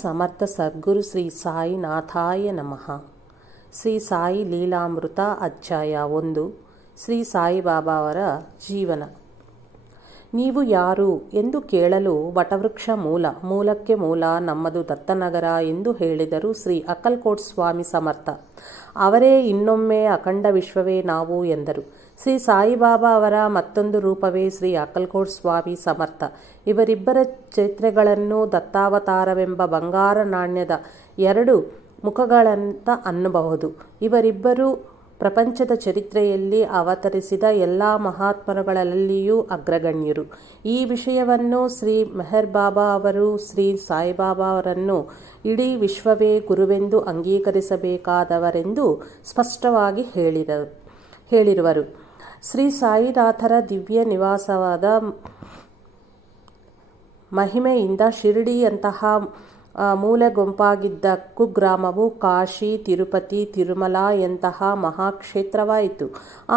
ಸಮರ್ಥ ಸದ್ಗುರು ಶ್ರೀ ಸಾಯಿನಾಥಾಯ ನಮಃ. ಶ್ರೀ ಸಾಯಿ ಲೀಲಾಮೃತ ಅಧ್ಯಾಯ 1. ಶ್ರೀ ಸಾಯಿಬಾಬಾ ಅವರ ಜೀವನ. ನೀವು ಯಾರು ಎಂದು ಕೇಳಲು ವಟವೃಕ್ಷ ಮೂಲಕ್ಕೆ ಮೂಲ ನಮ್ಮದು ದತ್ತನಗರ ಎಂದು ಹೇಳಿದರು ಶ್ರೀ ಅಕ್ಕಲ್ಕೋಟ್ ಸ್ವಾಮಿ ಸಮರ್ಥ. ಅವರೇ ಇನ್ನೊಮ್ಮೆ ಅಖಂಡ ವಿಶ್ವವೇ ನಾವು ಎಂದರು. ಶ್ರೀ ಸಾಯಿಬಾಬಾ ಅವರ ಮತ್ತೊಂದು ರೂಪವೇ ಶ್ರೀ ಅಕ್ಕಲ್ಕೋಟ್ ಸ್ವಾಮಿ ಸಮರ್ಥ. ಇವರಿಬ್ಬರ ಚರಿತ್ರೆಗಳನ್ನು ದತ್ತಾವತಾರವೆಂಬ ಬಂಗಾರ ನಾಣ್ಯದ 2 ಮುಖಗಳಂತ ಅನ್ನಬಹುದು. ಇವರಿಬ್ಬರು ಪ್ರಪಂಚದ ಚರಿತ್ರೆಯಲ್ಲಿ ಅವತರಿಸಿದ ಎಲ್ಲ ಮಹಾತ್ಮರುಗಳಲ್ಲಿಯೂ ಅಗ್ರಗಣ್ಯರು. ಈ ವಿಷಯವನ್ನು ಶ್ರೀ ಮೆಹರ್ ಬಾಬಾ ಅವರು ಶ್ರೀ ಸಾಯಿಬಾಬಾ ಅವರನ್ನು ಇಡೀ ವಿಶ್ವವೇ ಗುರುವೆಂದು ಅಂಗೀಕರಿಸಬೇಕಾದವರೆಂದು ಸ್ಪಷ್ಟವಾಗಿ ಹೇಳಿರುವರು. ಶ್ರೀ ಸಾಯಿನಾಥರ ದಿವ್ಯ ನಿವಾಸವಾದ ಮಹಿಮೆಯಿಂದ ಶಿರಡಿಯಂತಹ ಮೂಲೆಗೊಂಪಾಗಿದ್ದ ಕುಗ್ರಾಮವು ಕಾಶಿ, ತಿರುಪತಿ, ತಿರುಮಲ ಎಂತಹ ಮಹಾಕ್ಷೇತ್ರವಾಯಿತು.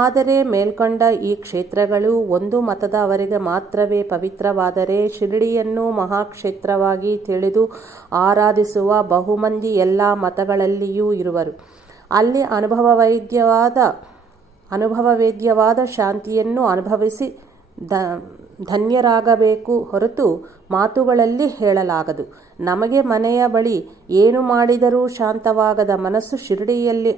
ಆದರೆ ಮೇಲ್ಕಂಡ ಈ ಕ್ಷೇತ್ರಗಳು ಒಂದು ಮತದ ಅವರಿಗೆ ಮಾತ್ರವೇ ಪವಿತ್ರವಾದರೆ ಶಿರಡಿಯನ್ನು ಮಹಾಕ್ಷೇತ್ರವಾಗಿ ತಿಳಿದು ಆರಾಧಿಸುವ ಬಹುಮಂದಿ ಎಲ್ಲ ಮತಗಳಲ್ಲಿಯೂ ಇರುವರು. ಅಲ್ಲಿ ಅನುಭವವೇದ್ಯವಾದ ಶಾಂತಿಯನ್ನು ಅನುಭವಿಸಿ ಧನ್ಯರಾಗಬೇಕು ಹೊರತು ಮಾತುಗಳಲ್ಲಿ ಹೇಳಲಾಗದು. ನಮಗೆ ಮನೆಯ ಬಳಿ ಏನು ಮಾಡಿದರೂ ಶಾಂತವಾಗದ ಮನಸ್ಸು ಶಿರಡಿಯಲ್ಲಿ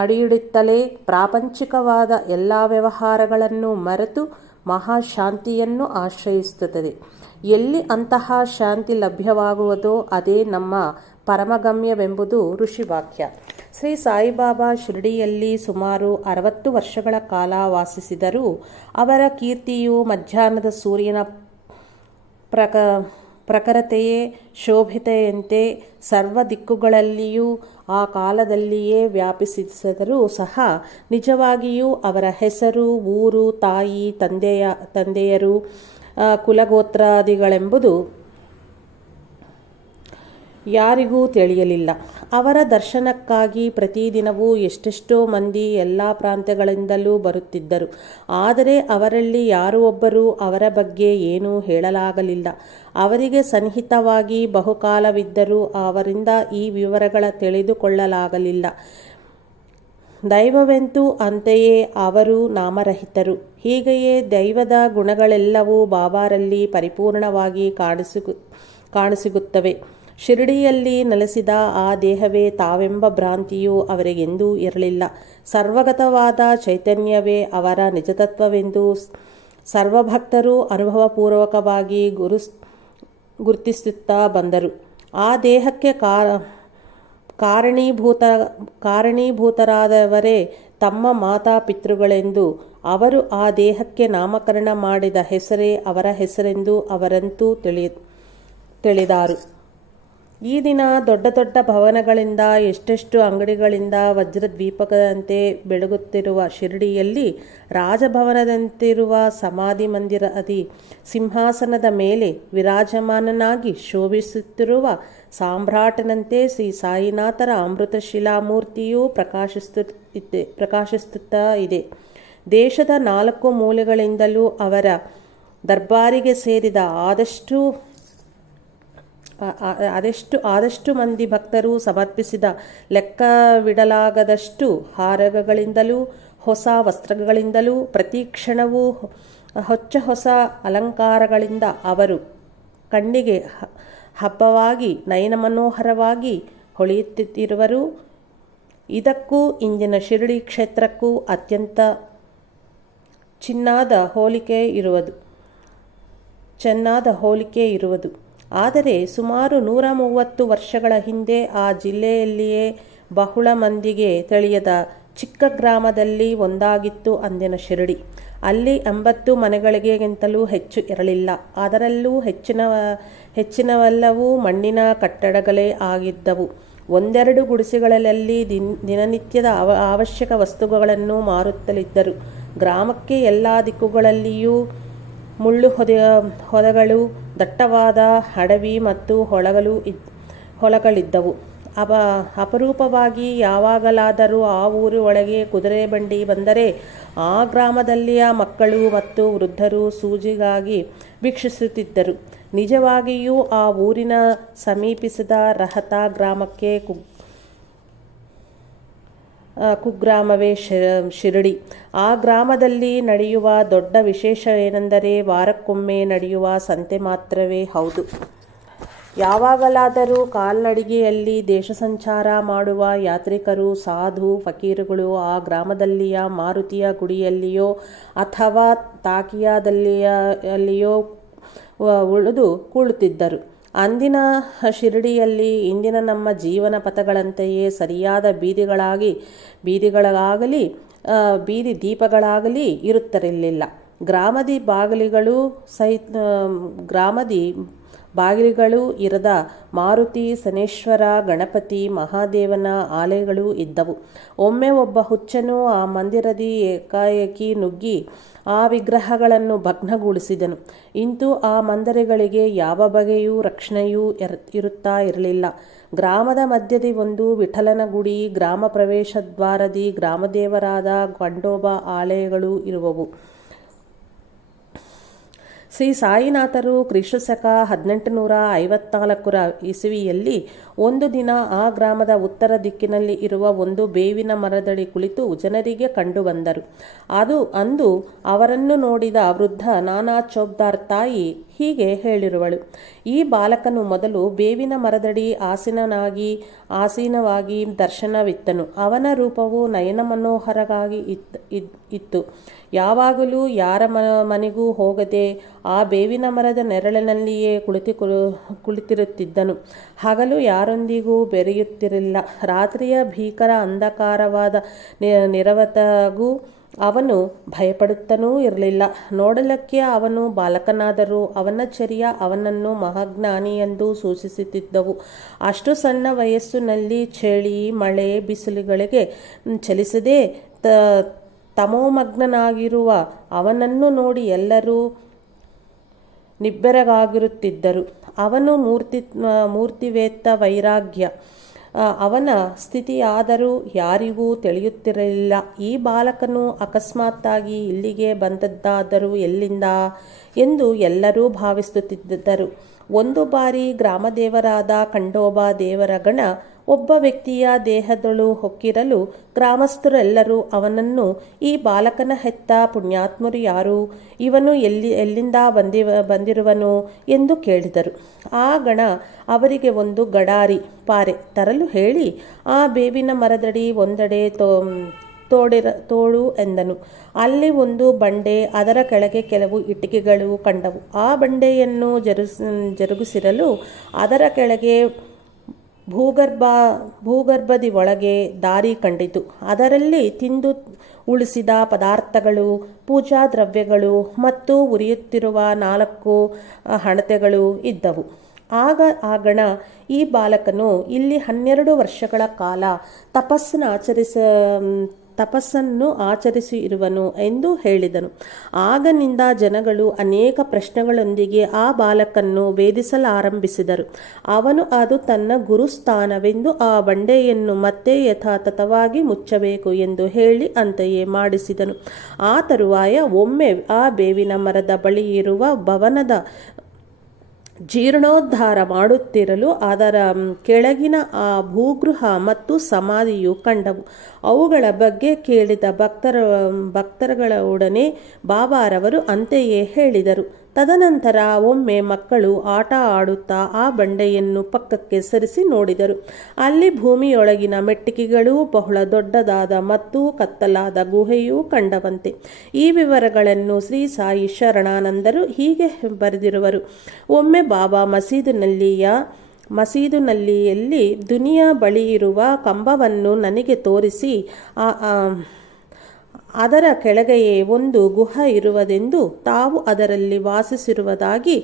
ಅಡಿಯಿಡುತ್ತಲೇ ಪ್ರಾಪಂಚಿಕವಾದ ಎಲ್ಲ ವ್ಯವಹಾರಗಳನ್ನು ಮರೆತು ಮಹಾಶಾಂತಿಯನ್ನು ಆಶ್ರಯಿಸುತ್ತದೆ. ಎಲ್ಲಿ ಅಂತಹ ಶಾಂತಿ ಲಭ್ಯವಾಗುವುದೋ ಅದೇ ನಮ್ಮ ಪರಮಗಮ್ಯವೆಂಬುದು ಋಷಿವಾಕ್ಯ. ಶ್ರೀ ಸಾಯಿಬಾಬಾ ಶಿರಡಿಯಲ್ಲಿ ಸುಮಾರು 60 ವರ್ಷಗಳ ಕಾಲ ವಾಸಿಸಿದರೂ ಅವರ ಕೀರ್ತಿಯು ಮಧ್ಯಾಹ್ನದ ಸೂರ್ಯನ ಪ್ರಖರತೆಯೇ ಶೋಭಿತೆಯಂತೆ ಸರ್ವ ದಿಕ್ಕುಗಳಲ್ಲಿಯೂ ಆ ಕಾಲದಲ್ಲಿಯೇ ವ್ಯಾಪಿಸಿದರೂ ಸಹ ನಿಜವಾಗಿಯೂ ಅವರ ಹೆಸರು, ಊರು, ತಾಯಿ, ತಂದೆಯರು, ಕುಲಗೋತ್ರಾದಿಗಳೆಂಬುದು ಯಾರಿಗೂ ತಿಳಿಯಲಿಲ್ಲ. ಅವರ ದರ್ಶನಕ್ಕಾಗಿ ಪ್ರತಿದಿನವೂ ಎಷ್ಟೆಷ್ಟೋ ಮಂದಿ ಎಲ್ಲ ಪ್ರಾಂತ್ಯಗಳಿಂದಲೂ ಬರುತ್ತಿದ್ದರು. ಆದರೆ ಅವರಲ್ಲಿ ಯಾರೂ ಒಬ್ಬರೂ ಅವರ ಬಗ್ಗೆ ಏನೂ ಹೇಳಲಾಗಲಿಲ್ಲ. ಅವರಿಗೆ ಸನ್ನಿಹಿತವಾಗಿ ಬಹುಕಾಲವಿದ್ದರೂ ಅವರಿಂದ ಈ ವಿವರಗಳ ತಿಳಿದುಕೊಳ್ಳಲಾಗಲಿಲ್ಲ. ದೈವವೆಂತೂ ಅಂತೆಯೇ ಅವರು ನಾಮರಹಿತರು. ಹೀಗೆಯೇ ದೈವದ ಗುಣಗಳೆಲ್ಲವೂ ಬಾಬಾರಲ್ಲಿ ಪರಿಪೂರ್ಣವಾಗಿ ಕಾಣಸಿಗುತ್ತವೆ. ಶಿರಡಿಯಲ್ಲಿ ನೆಲೆಸಿದ ಆ ದೇಹವೇ ತಾವೆಂಬ ಭ್ರಾಂತಿಯೂ ಅವರಿಗೆಂದೂ ಇರಲಿಲ್ಲ. ಸರ್ವಗತವಾದ ಚೈತನ್ಯವೇ ಅವರ ನಿಜತತ್ವವೆಂದು ಸರ್ವಭಕ್ತರು ಅನುಭವಪೂರ್ವಕವಾಗಿ ಗುರುತಿಸುತ್ತಾ ಬಂದರು. ಆ ದೇಹಕ್ಕೆ ಕಾರಣೀಭೂತರಾದವರೇ ತಮ್ಮ ಮಾತಾಪಿತೃಗಳೆಂದು ಅವರು ಆ ದೇಹಕ್ಕೆ ನಾಮಕರಣ ಮಾಡಿದ ಹೆಸರೇ ಅವರ ಹೆಸರೆಂದು ಅವರಂತೂ ತಿಳಿದಾರು. ಈ ದಿನ ದೊಡ್ಡ ದೊಡ್ಡ ಭವನಗಳಿಂದ ಎಷ್ಟೆಷ್ಟು ಅಂಗಡಿಗಳಿಂದ ವಜ್ರದ್ವೀಪದಂತೆ ಬೆಳಗುತ್ತಿರುವ ಶಿರಡಿಯಲ್ಲಿ ರಾಜಭವನದಂತಿರುವ ಸಮಾಧಿ ಮಂದಿರದಿ ಸಿಂಹಾಸನದ ಮೇಲೆ ವಿರಾಜಮಾನನಾಗಿ ಶೋಭಿಸುತ್ತಿರುವ ಸಾಮ್ರಾಟನಂತೆ ಶ್ರೀ ಸಾಯಿನಾಥರ ಅಮೃತ ಶಿಲಾಮೂರ್ತಿಯು ಪ್ರಕಾಶಿಸುತ್ತಾ ಇದೆ. ದೇಶದ 4 ಮೂಲೆಗಳಿಂದಲೂ ಅವರ ದರ್ಬಾರಿಗೆ ಸೇರಿದ ಆದಷ್ಟು ಮಂದಿ ಭಕ್ತರು ಸಮರ್ಪಿಸಿದ ಲೆಕ್ಕವಿಡಲಾಗದಷ್ಟು ಹಾರಗಳಿಂದಲೂ ಹೊಸ ವಸ್ತ್ರಗಳಿಂದಲೂ ಪ್ರತಿ ಕ್ಷಣವೂ ಹೊಸ ಅಲಂಕಾರಗಳಿಂದ ಅವರು ಕಣ್ಣಿಗೆ ಹಬ್ಬವಾಗಿ ನಯನ ಮನೋಹರವಾಗಿ ಹೊಳೆಯುತ್ತಿರುವರು. ಇದಕ್ಕೂ ಇಂದಿನ ಶಿರಡಿ ಕ್ಷೇತ್ರಕ್ಕೂ ಅತ್ಯಂತ ಚೆನ್ನಾದ ಹೋಲಿಕೆ ಇರುವುದು. ಆದರೆ ಸುಮಾರು 130 ವರ್ಷಗಳ ಹಿಂದೆ ಆ ಜಿಲ್ಲೆಯಲ್ಲಿಯೇ ಬಹಳ ಮಂದಿಗೆ ತಿಳಿಯದ ಚಿಕ್ಕ ಗ್ರಾಮದಲ್ಲಿ ಒಂದಾಗಿತ್ತು ಅಂದಿನ ಶಿರಡಿ. ಅಲ್ಲಿ 80 ಮನೆಗಳಿಗಿಂತಲೂ ಹೆಚ್ಚು ಇರಲಿಲ್ಲ. ಅದರಲ್ಲೂ ಹೆಚ್ಚಿನವೆಲ್ಲವೂ ಮಣ್ಣಿನ ಕಟ್ಟಡಗಳೇ ಆಗಿದ್ದವು. 1-2 ಗುಡಿಸೆಗಳಲ್ಲಿ ದಿನನಿತ್ಯದ ಅವಶ್ಯಕ ವಸ್ತುಗಳನ್ನು ಮಾರುತ್ತಲಿದ್ದರು. ಗ್ರಾಮಕ್ಕೆ ಎಲ್ಲ ದಿಕ್ಕುಗಳಲ್ಲಿಯೂ ಮುಳ್ಳು ಹೊದಗಳು, ದಟ್ಟವಾದ ಅಡವಿ ಮತ್ತು ಹೊಲಗಳಿದ್ದವು. ಅಪರೂಪವಾಗಿ ಯಾವಾಗಲಾದರೂ ಆ ಊರು ಒಳಗೆ ಕುದುರೆ ಬಂಡಿ ಬಂದರೆ ಆ ಗ್ರಾಮದಲ್ಲಿಯ ಮಕ್ಕಳು ಮತ್ತು ವೃದ್ಧರು ಸೂಜಿಗಾಗಿ ಭಿಕ್ಷಿಸುತ್ತಿದ್ದರು. ನಿಜವಾಗಿಯೂ ಆ ಊರಿನ ಸಮೀಪಿಸಿದ ರಹತಾ ಗ್ರಾಮಕ್ಕೆ ಕುಗ್ರಾಮವೇ ಶಿರಡಿ. ಆ ಗ್ರಾಮದಲ್ಲಿ ನಡೆಯುವ ದೊಡ್ಡ ವಿಶೇಷ ಏನೆಂದರೆ ವಾರಕ್ಕೊಮ್ಮೆ ನಡೆಯುವ ಸಂತೆ ಮಾತ್ರವೇ ಹೌದು. ಯಾವಾಗಲಾದರೂ ಕಾಲ್ನಡಿಗೆಯಲ್ಲಿ ದೇಶ ಸಂಚಾರ ಮಾಡುವ ಯಾತ್ರಿಕರು, ಸಾಧು ಫಕೀರುಗಳು ಆ ಗ್ರಾಮದಲ್ಲಿಯ ಮಾರುತಿಯ ಗುಡಿಯಲ್ಲಿಯೋ ಅಥವಾ ತಾಕಿಯಾದಲ್ಲಿಯೋ ಉಳಿದು ಕುಳಿತಿದ್ದರು. ಅಂದಿನ ಶಿರಡಿಯಲ್ಲಿ ಇಂದಿನ ನಮ್ಮ ಜೀವನ ಪಥಗಳಂತೆಯೇ ಸರಿಯಾದ ಬೀದಿಗಳಾಗಲಿ ಬೀದಿ ದೀಪಗಳಾಗಲಿ ಇರುತ್ತಿರಲಿಲ್ಲ. ಗ್ರಾಮದಿ ಬಾಗಿಲಿಗಳು ಇರದ ಮಾರುತಿ, ಶನೇಶ್ವರ, ಗಣಪತಿ, ಮಹಾದೇವನ ಆಲಯಗಳು ಇದ್ದವು. ಒಮ್ಮೆ ಒಬ್ಬ ಹುಚ್ಚನು ಆ ಮಂದಿರದಿ ಏಕಾಏಕಿ ನುಗ್ಗಿ ಆ ವಿಗ್ರಹಗಳನ್ನು ಭಗ್ನಗೊಳಿಸಿದನು. ಇಂತೂ ಆ ಮಂದಿರಗಳಿಗೆ ಯಾವ ಬಗೆಯೂ ರಕ್ಷಣೆಯೂ ಇರುತ್ತಾ ಇರಲಿಲ್ಲ. ಗ್ರಾಮದ ಮಧ್ಯದಿ ಒಂದು ವಿಠಲನ ಗುಡಿ, ಗ್ರಾಮ ಪ್ರವೇಶದ್ವಾರದಿ ಗ್ರಾಮದೇವರಾದ ಖಂಡೋಬಾ ಆಲಯಗಳು ಇರುವವು. ಶ್ರೀ ಸಾಯಿನಾಥರು ಕ್ರಿಸ್ತಶಕ 1854 ಇಸವಿಯಲ್ಲಿ ಒಂದು ದಿನ ಆ ಗ್ರಾಮದ ಉತ್ತರ ದಿಕ್ಕಿನಲ್ಲಿ ಇರುವ ಒಂದು ಬೇವಿನ ಮರದಡಿ ಕುಳಿತು ಜನರಿಗೆ ಕಂಡುಬಂದರು. ಅಂದು ಅವರನ್ನು ನೋಡಿದ ವೃದ್ಧ ನಾನಾ ಚೌಬ್ದಾರ್ ತಾಯಿ ಹೀಗೆ ಹೇಳಿರುವಳು: ಈ ಬಾಲಕನು ಮೊದಲು ಬೇವಿನ ಮರದಡಿ ಆಸೀನವಾಗಿ ದರ್ಶನವಿತ್ತನು. ಅವನ ರೂಪವು ನಯನ ಮನೋಹರವಾಗಿ ಇತ್ತು. ಯಾವಾಗಲೂ ಯಾರ ಮನೆಗೂ ಹೋಗದೆ ಆ ಬೇವಿನ ಮರದ ನೆರಳಿನಲ್ಲಿಯೇ ಕುಳಿತಿರುತ್ತಿದ್ದನು. ಹಗಲು ಯಾರೊಂದಿಗೂ ಬೆರೆಯುತ್ತಿರಲಿಲ್ಲ. ರಾತ್ರಿಯ ಭೀಕರ ಅಂಧಕಾರವಾದ ನಿರವತೆಗೂ ಅವನು ಭಯಪಡುತ್ತನೂ ಇರಲಿಲ್ಲ. ನೋಡಲಿಕ್ಕೆ ಅವನು ಬಾಲಕನಾದರೂ ಅವನ ಚರ್ಯ ಅವನನ್ನು ಮಹಾಜ್ಞಾನಿಯೆಂದು ಸೂಚಿಸುತ್ತಿದ್ದವು. ಅಷ್ಟು ಸಣ್ಣ ವಯಸ್ಸಿನಲ್ಲಿ ಚಳಿ, ಮಳೆ, ಬಿಸಿಲುಗಳಿಗೆ ಚಲಿಸದೆ ತಮೋಮಗ್ನನಾಗಿರುವ ಅವನನ್ನು ನೋಡಿ ಎಲ್ಲರೂ ನಿಬ್ಬೆರಗಾಗಿರುತ್ತಿದ್ದರು. ಅವನು ಮೂರ್ತಿವೇತ್ತ ವೈರಾಗ್ಯ. ಅವನ ಸ್ಥಿತಿಯಾದರೂ ಯಾರಿಗೂ ತಿಳಿಯುತ್ತಿರಲಿಲ್ಲ. ಈ ಬಾಲಕನು ಅಕಸ್ಮಾತ್ತಾಗಿ ಇಲ್ಲಿಗೆ ಬಂದದ್ದಾದರೂ ಎಲ್ಲಿಂದ ಎಂದು ಎಲ್ಲರೂ ಭಾವಿಸುತ್ತಿದ್ದರು. ಒಂದು ಬಾರಿ ಗ್ರಾಮದೇವರಾದ ಖಂಡೋಬಾ ದೇವರ ಗಣ ಒಬ್ಬ ವ್ಯಕ್ತಿಯ ದೇಹದಳು ಹೊಕ್ಕಿರಲು ಗ್ರಾಮಸ್ಥರೆಲ್ಲರೂ ಅವನನ್ನು, ಈ ಬಾಲಕನ ಹೆತ್ತ ಪುಣ್ಯಾತ್ಮರು ಯಾರು? ಇವನು ಎಲ್ಲಿಂದ ಬಂದಿರುವನು ಎಂದು ಕೇಳಿದರು. ಆ ಗಣ ಅವರಿಗೆ ಒಂದು ಗಡಾರಿ ಪಾರೆ ತರಲು ಹೇಳಿ ಆ ಬೇವಿನ ಮರದಡಿ ಒಂದೆಡೆ ತೋಡು ಎಂದನು. ಅಲ್ಲಿ ಒಂದು ಬಂಡೆ, ಅದರ ಕೆಳಗೆ ಕೆಲವು ಇಟ್ಟಿಗೆಗಳು ಕಂಡವು. ಆ ಬಂಡೆಯನ್ನು ಜರುಗಿಸಿರಲು ಅದರ ಕೆಳಗೆ ಭೂಗರ್ಭದಿ ಒಳಗೆ ದಾರಿ ಕಂಡಿತು. ಅದರಲ್ಲಿ ತಿಂದು ಉಳಿಸಿದ ಪದಾರ್ಥಗಳು, ಪೂಜಾ ದ್ರವ್ಯಗಳು ಮತ್ತು ಉರಿಯುತ್ತಿರುವ 4 ಹಣತೆಗಳು ಇದ್ದವು. ಆಗ ಆ ಗಣ, ಈ ಬಾಲಕನು ಇಲ್ಲಿ 12 ವರ್ಷಗಳ ಕಾಲ ತಪಸ್ಸನ್ನು ಆಚರಿಸಿರುವನು ಎಂದು ಹೇಳಿದನು. ಆಗನಿಂದ ಜನಗಳು ಅನೇಕ ಪ್ರಶ್ನೆಗಳೊಂದಿಗೆ ಆ ಬಾಲಕನ್ನು ವೇದಿಸಲಾರಂಭಿಸಿದರು. ಅವನು ಅದು ತನ್ನ ಗುರುಸ್ಥಾನವೆಂದು ಆ ಬಂಡೆಯನ್ನು ಮತ್ತೆ ಯಥಾತಥವಾಗಿ ಮುಚ್ಚಬೇಕು ಎಂದು ಹೇಳಿ ಅಂತೆಯೇ ಮಾಡಿಸಿದನು. ಆ ತರುವಾಯ ಒಮ್ಮೆ ಆ ಬೇವಿನ ಮರದ ಬಳಿ ಇರುವ ಭವನದ ಜೀರ್ಣೋದ್ಧಾರ ಮಾಡುತ್ತಿರಲು ಅದರ ಕೆಳಗಿನ ಆ ಭೂಗೃಹ ಮತ್ತು ಸಮಾಧಿಯು ಕಂಡವು. ಅವುಗಳ ಬಗ್ಗೆ ಕೇಳಿದ ಭಕ್ತರುಗಳೊಡನೆ ಬಾಬಾರವರು ಅಂತೆಯೇ ಹೇಳಿದರು. ತದನಂತರ ಒಮ್ಮೆ ಮಕ್ಕಳು ಆಟ ಆಡುತ್ತಾ ಆ ಬಂಡೆಯನ್ನು ಪಕ್ಕಕ್ಕೆ ಸರಿಸಿ ನೋಡಿದರು. ಅಲ್ಲಿ ಭೂಮಿಯೊಳಗಿನ ಮೆಟ್ಟಿಗೆಗಳು, ಬಹಳ ದೊಡ್ಡದಾದ ಮತ್ತು ಕತ್ತಲಾದ ಗುಹೆಯೂ ಕಂಡವಂತೆ. ಈ ವಿವರಗಳನ್ನು ಶ್ರೀ ಸಾಯಿ ಶರಣಾನಂದರು ಹೀಗೆ ಬರೆದಿರುವರು: ಒಮ್ಮೆ ಬಾಬಾ ಮಸೀದಿನಲ್ಲಿ ದುನಿಯಾ ಬಳಿ ಇರುವ ಕಂಬವನ್ನು ನನಗೆ ತೋರಿಸಿ ಅದರ ಕೆಳಗೆಯೇ ಒಂದು ಗುಹ ಇರುವುದೆಂದು, ತಾವು ಅದರಲ್ಲಿ ವಾಸಿಸಿರುವುದಾಗಿ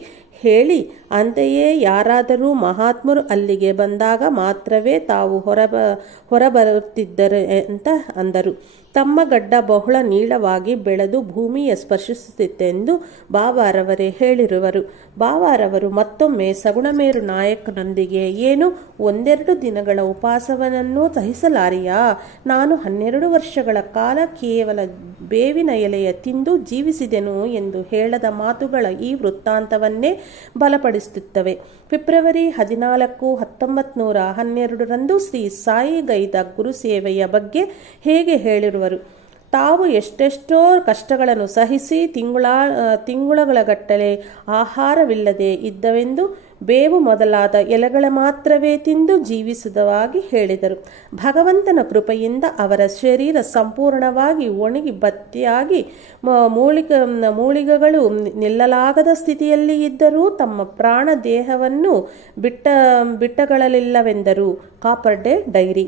ಹೇಳಿ, ಅಂತೆಯೇ ಯಾರಾದರೂ ಮಹಾತ್ಮರು ಅಲ್ಲಿಗೆ ಬಂದಾಗ ಮಾತ್ರವೇ ತಾವು ಹೊರಬರುತ್ತಿದ್ದರು ಅಂತ ಅಂದರು. ತಮ್ಮ ಗಡ್ಡ ಬಹಳ ನೀಳವಾಗಿ ಬೆಳೆದು ಭೂಮಿಯ ಸ್ಪರ್ಶಿಸುತ್ತಿತ್ತೆಂದು ಬಾಬಾರವರೇ ಹೇಳಿರುವರು. ಬಾಬಾರವರು ಮತ್ತೊಮ್ಮೆ ಸಗುಣಮೇರು ನಾಯಕನೊಂದಿಗೆ, ಏನು 1-2 ದಿನಗಳ ಉಪವಾಸವನ್ನು ಸಹಿಸಲಾರಿಯಾ? ನಾನು 12 ವರ್ಷಗಳ ಕಾಲ ಕೇವಲ ಬೇವಿನ ಎಲೆಯ ತಿಂದು ಜೀವಿಸಿದೆನು ಎಂದು ಹೇಳದ ಮಾತುಗಳ ಈ ವೃತ್ತಾಂತವನ್ನೇ ಬಲಪಡಿಸುತ್ತವೆ. ಫೆಬ್ರವರಿ 14, 1912ರಂದು ಶ್ರೀ ಸಾಯಿಗೈದ ಗುರುಸೇವೆಯ ಬಗ್ಗೆ ಹೇಗೆ ಹೇಳಿರುವರು: ತಾವು ಎಷ್ಟೆಷ್ಟೋ ಕಷ್ಟಗಳನ್ನು ಸಹಿಸಿ ತಿಂಗಳುಗಳಗಟ್ಟಲೆ ಆಹಾರವಿಲ್ಲದೆ ಇದ್ದವೆಂದು ಬೇವು ಮೊದಲಾದ ಎಲೆಗಳ ಮಾತ್ರವೇ ತಿಂದು ಜೀವಿಸಿದವಾಗಿ ಹೇಳಿದರು. ಭಗವಂತನ ಕೃಪೆಯಿಂದ ಅವರ ಶರೀರ ಸಂಪೂರ್ಣವಾಗಿ ಒಣಗಿ ಬತ್ತಿಯಾಗಿ ಮೂಲಿಗೆಗಳು ನಿಲ್ಲಲಾಗದ ಸ್ಥಿತಿಯಲ್ಲಿ ಇದ್ದರೂ ತಮ್ಮ ಪ್ರಾಣ ದೇಹವನ್ನು ಬಿಟ್ಟಗಳಲಿಲ್ಲವೆಂದರು. ಕಾಪರ್ಡೆ ಡೈರಿ.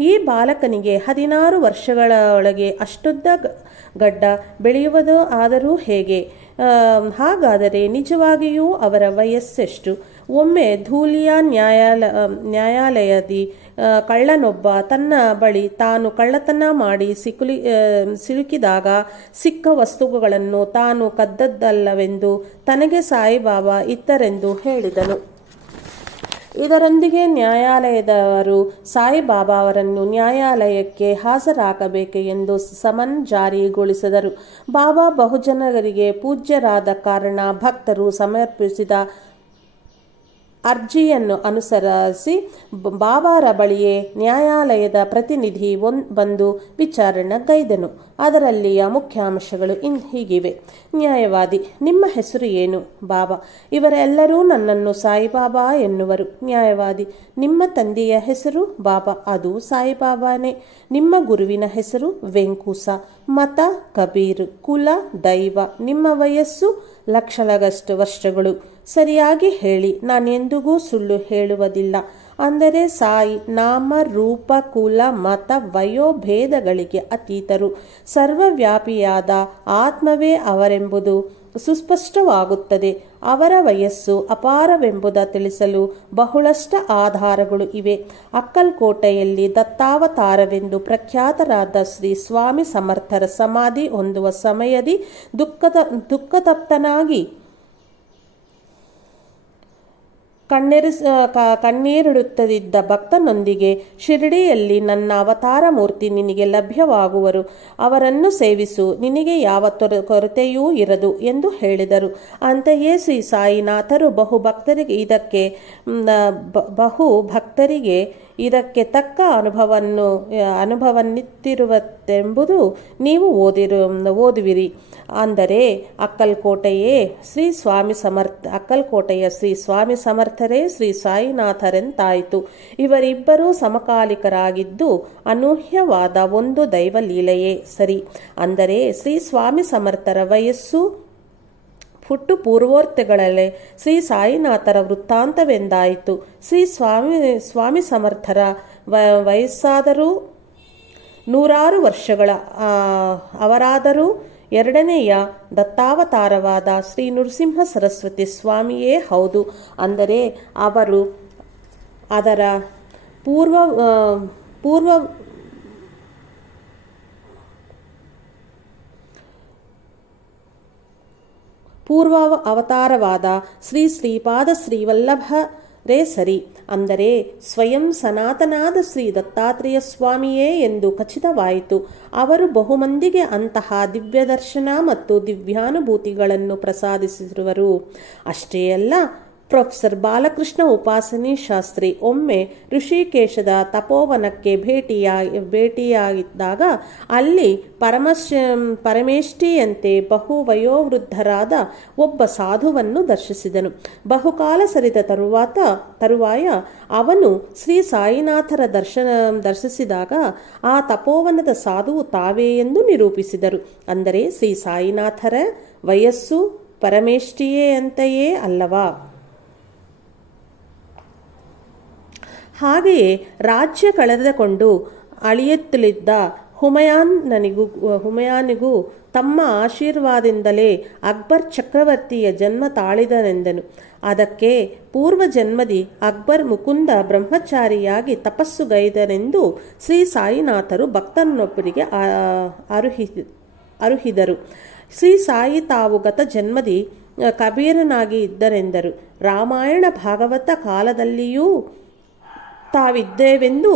ಈ ಬಾಲಕನಿಗೆ 16 ವರ್ಷಗಳ ಒಳಗೆ ಅಷ್ಟುದ್ದ ಗಡ್ಡ ಬೆಳೆಯುವುದು ಆದರೂ ಹೇಗೆ? ಹಾಗಾದರೆ ನಿಜವಾಗಿಯೂ ಅವರ ವಯಸ್ಸೆಷ್ಟು? ಒಮ್ಮೆ ಧೂಲಿಯ ನ್ಯಾಯಾಲಯದಿ ಕಳ್ಳನೊಬ್ಬ ತನ್ನ ಬಳಿ ತಾನು ಕಳ್ಳತನ ಮಾಡಿ ಸಿಲುಕಿದಾಗ ಸಿಕ್ಕ ವಸ್ತುಗಳನ್ನು ತಾನು ಕದ್ದದ್ದಲ್ಲವೆಂದು ತನಗೆ ಸಾಯಿಬಾಬಾ ಇತ್ತರೆಂದು ಹೇಳಿದನು. ಇದರೊಂದಿಗೆ ನ್ಯಾಯಾಲಯದವರು ಸಾಯಿಬಾಬಾ ಅವರನ್ನು ನ್ಯಾಯಾಲಯಕ್ಕೆ ಹಾಜರಾಗಬೇಕು ಎಂದು ಸಮನ್ ಜಾರಿಗೊಳಿಸಿದರು. ಬಾಬಾ ಬಹುಜನರಿಗೆ ಪೂಜ್ಯರಾದ ಕಾರಣ ಭಕ್ತರು ಸಮರ್ಪಿಸಿದ ಅರ್ಜಿಯನ್ನು ಅನುಸರಿಸಿ ಬಾಬಾರ ಬಳಿಯೇ ನ್ಯಾಯಾಲಯದ ಪ್ರತಿನಿಧಿ ಬಂದು ವಿಚಾರಣೆಗೈದನು. ಅದರಲ್ಲಿಯ ಮುಖ್ಯಾಂಶಗಳು ಹೀಗಿವೆ: ನ್ಯಾಯವಾದಿ: ನಿಮ್ಮ ಹೆಸರು ಏನು? ಬಾಬಾ: ಇವರೆಲ್ಲರೂ ನನ್ನನ್ನು ಸಾಯಿಬಾಬಾ ಎನ್ನುವರು. ನ್ಯಾಯವಾದಿ: ನಿಮ್ಮ ತಂದೆಯ ಹೆಸರು? ಬಾಬಾ: ಅದು ಸಾಯಿಬಾಬಾನೇ. ನಿಮ್ಮ ಗುರುವಿನ ಹೆಸರು? ವೆಂಕೂಸ. ಮತ? ಕಬೀರ್. ಕುಲ? ದೈವ. ನಿಮ್ಮ ವಯಸ್ಸು? ಲಕ್ಷಲಗಷ್ಟು ವರ್ಷಗಳು. ಸರಿಯಾಗಿ ಹೇಳಿ, ನಾನೆಂದಿಗೂ ಸುಳ್ಳು ಹೇಳುವುದಿಲ್ಲ. ಅಂದರೆ ಸಾಯಿ ನಾಮ ರೂಪ ಕುಲ ಮತ ವಯೋಭೇದಗಳಿಗೆ ಅತೀತರು. ಸರ್ವವ್ಯಾಪಿಯಾದ ಆತ್ಮವೇ ಅವರೆಂಬುದು ಸುಸ್ಪಷ್ಟವಾಗುತ್ತದೆ. ಅವರ ವಯಸ್ಸು ಅಪಾರವೆಂಬುದ ತಿಳಿಸಲು ಬಹಳಷ್ಟು ಆಧಾರಗಳು ಇವೆ. ಅಕ್ಕಲ್ಕೋಟೆಯಲ್ಲಿ ದತ್ತಾವತಾರವೆಂದು ಪ್ರಖ್ಯಾತರಾದ ಶ್ರೀ ಸ್ವಾಮಿ ಸಮರ್ಥರ ಸಮಾಧಿ ಹೊಂದುವ ಸಮಯದಿ ದುಃಖತಪ್ತನಾಗಿ ಕಣ್ಣೀರಿಡುತ್ತಿದ್ದ ಭಕ್ತನೊಂದಿಗೆ ಶಿರಡಿಯಲ್ಲಿ ನನ್ನ ಅವತಾರ ಮೂರ್ತಿ ನಿನಗೆ ಲಭ್ಯವಾಗುವರು. ಅವರನ್ನು ಸೇವಿಸು, ನಿನಗೆ ಯಾವ ಕೊರತೆಯೂ ಇರದು ಎಂದು ಹೇಳಿದರು. ಅಂತೆಯೇ ಶ್ರೀ ಸಾಯಿನಾಥರು ಬಹು ಭಕ್ತರಿಗೆ ಇದಕ್ಕೆ ತಕ್ಕ ಅನುಭವನ್ನಿತ್ತಿರುವತ್ತೆಂಬುದು ನೀವು ಓದುವಿರಿ. ಅಂದರೆ ಅಕ್ಕಲ್ಕೋಟೆಯ ಶ್ರೀ ಸ್ವಾಮಿ ಸಮರ್ಥರೇ ಶ್ರೀ ಸಾಯಿನಾಥರೆಂತಾಯಿತು. ಇವರಿಬ್ಬರೂ ಸಮಕಾಲಿಕರಾಗಿದ್ದು ಅನೂಹ್ಯವಾದ ಒಂದು ದೈವಲೀಲೆಯೇ ಸರಿ. ಅಂದರೆ ಶ್ರೀ ಸ್ವಾಮಿ ಸಮರ್ಥರ ವಯಸ್ಸು ಹುಟ್ಟು ಪೂರ್ವೋತ್ತರಗಳಲ್ಲೇ ಶ್ರೀ ಸಾಯಿನಾಥರ ವೃತ್ತಾಂತವೆಂದಾಯಿತು. ಶ್ರೀ ಸ್ವಾಮಿ ಸಮರ್ಥರ ವಯಸ್ಸಾದರೂ 100 ವರ್ಷಗಳ ಅವರಾದರೂ ಎರಡನೆಯ ದತ್ತಾವತಾರವಾದ ಶ್ರೀ ನೃಸಿಂಹ ಸರಸ್ವತಿ ಸ್ವಾಮಿಯೇ ಹೌದು. ಅಂದರೆ ಅವರು ಅದರ ಪೂರ್ವ ಅವತಾರವಾದ ಶ್ರೀ ಶ್ರೀಪಾದ ಶ್ರೀವಲ್ಲಭರೇ ಸರಿ. ಅಂದರೆ ಸ್ವಯಂ ಸನಾತನಾದ ಶ್ರೀ ದತ್ತಾತ್ರೇಯ ಸ್ವಾಮಿಯೇ ಎಂದು ಖಚಿತವಾಯಿತು. ಅವರು ಬಹುಮಂದಿಗೆ ಅಂತಹ ದಿವ್ಯದರ್ಶನ ಮತ್ತು ದಿವ್ಯಾನುಭೂತಿಗಳನ್ನು ಪ್ರಸಾದಿಸಿರುವರು. ಅಷ್ಟೇ ಅಲ್ಲ, ಪ್ರೊಫೆಸರ್ ಬಾಲಕೃಷ್ಣ ಉಪಾಸನಿ ಶಾಸ್ತ್ರಿ ಒಮ್ಮೆ ಋಷಿಕೇಶದ ತಪೋವನಕ್ಕೆ ಭೇಟಿಯಾಗಿದ್ದಾಗ ಅಲ್ಲಿ ಪರಮೇಷ್ಠಿಯಂತೆ ಬಹುವಯೋವೃದ್ಧರಾದ ಒಬ್ಬ ಸಾಧುವನ್ನು ದರ್ಶಿಸಿದನು. ಬಹುಕಾಲ ಸರಿದ ತರುವಾಯ ಅವನು ಶ್ರೀ ಸಾಯಿನಾಥರ ದರ್ಶಿಸಿದಾಗ ಆ ತಪೋವನದ ಸಾಧುವು ತಾವೇ ಎಂದು ನಿರೂಪಿಸಿದರು. ಅಂದರೆ ಶ್ರೀ ಸಾಯಿನಾಥರ ವಯಸ್ಸು ಪರಮೇಷ್ಠಿಯಂತೆಯೇ ಅಲ್ಲವಾ? ಹಾಗೆಯೇ ರಾಜ್ಯ ಕಳೆದುಕೊಂಡು ಅಳಿಯುತ್ತಲಿದ್ದ ಹುಮಯಾನಿಗೂ ತಮ್ಮ ಆಶೀರ್ವಾದದಿಂದಲೇ ಅಕ್ಬರ್ ಚಕ್ರವರ್ತಿಯ ಜನ್ಮ ತಾಳಿದನೆಂದನು. ಅದಕ್ಕೆ ಪೂರ್ವ ಜನ್ಮದಿ ಅಕ್ಬರ್ ಮುಕುಂದ ಬ್ರಹ್ಮಚಾರಿಯಾಗಿ ತಪಸ್ಸುಗೈದನೆಂದು ಶ್ರೀ ಸಾಯಿನಾಥರು ಭಕ್ತನೊಬ್ಬರಿಗೆ ಅರುಹಿದರು. ಶ್ರೀ ಸಾಯಿ ತಾವು ಗತ ಜನ್ಮದಿ ಕಬೀರನಾಗಿ ಇದ್ದರೆಂದರು. ರಾಮಾಯಣ ಭಾಗವತ ಕಾಲದಲ್ಲಿಯೂ ತಾವಿದ್ದೇವೆಂದು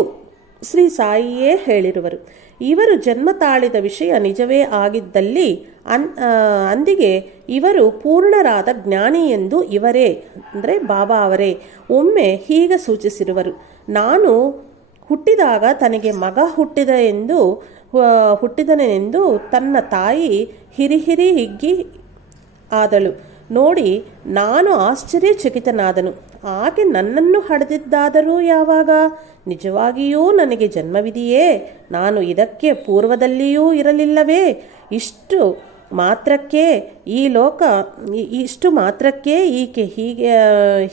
ಶ್ರೀ ಸಾಯಿಯೇ ಹೇಳಿರುವರು. ಇವರು ಜನ್ಮ ತಾಳಿದ ವಿಷಯ ನಿಜವೇ ಆಗಿದ್ದಲ್ಲಿ ಅಂದಿಗೆ ಇವರು ಪೂರ್ಣರಾದ ಜ್ಞಾನಿ ಎಂದು ಇವರೇ ಅಂದರೆ ಬಾಬಾ ಅವರೇ ಒಮ್ಮೆ ಹೀಗೆ ಸೂಚಿಸಿರುವರು. ನಾನು ಹುಟ್ಟಿದಾಗ ತನಗೆ ಮಗ ಹುಟ್ಟಿದನೆಂದು ತನ್ನ ತಾಯಿ ಹಿರಿ ಹಿಗ್ಗಿ ಆದಳು ನೋಡಿ ನಾನು ಆಶ್ಚರ್ಯಚಕಿತನಾದನು. ಆಕೆ ನನ್ನನ್ನು ಹಡೆದಿದ್ದಾದರೂ ಯಾವಾಗ? ನಿಜವಾಗಿಯೂ ನನಗೆ ಜನ್ಮವಿದೆಯೇ? ನಾನು ಇದಕ್ಕೆ ಪೂರ್ವದಲ್ಲಿಯೂ ಇರಲಿಲ್ಲವೇ? ಇಷ್ಟು ಮಾತ್ರಕ್ಕೆ ಈಕೆ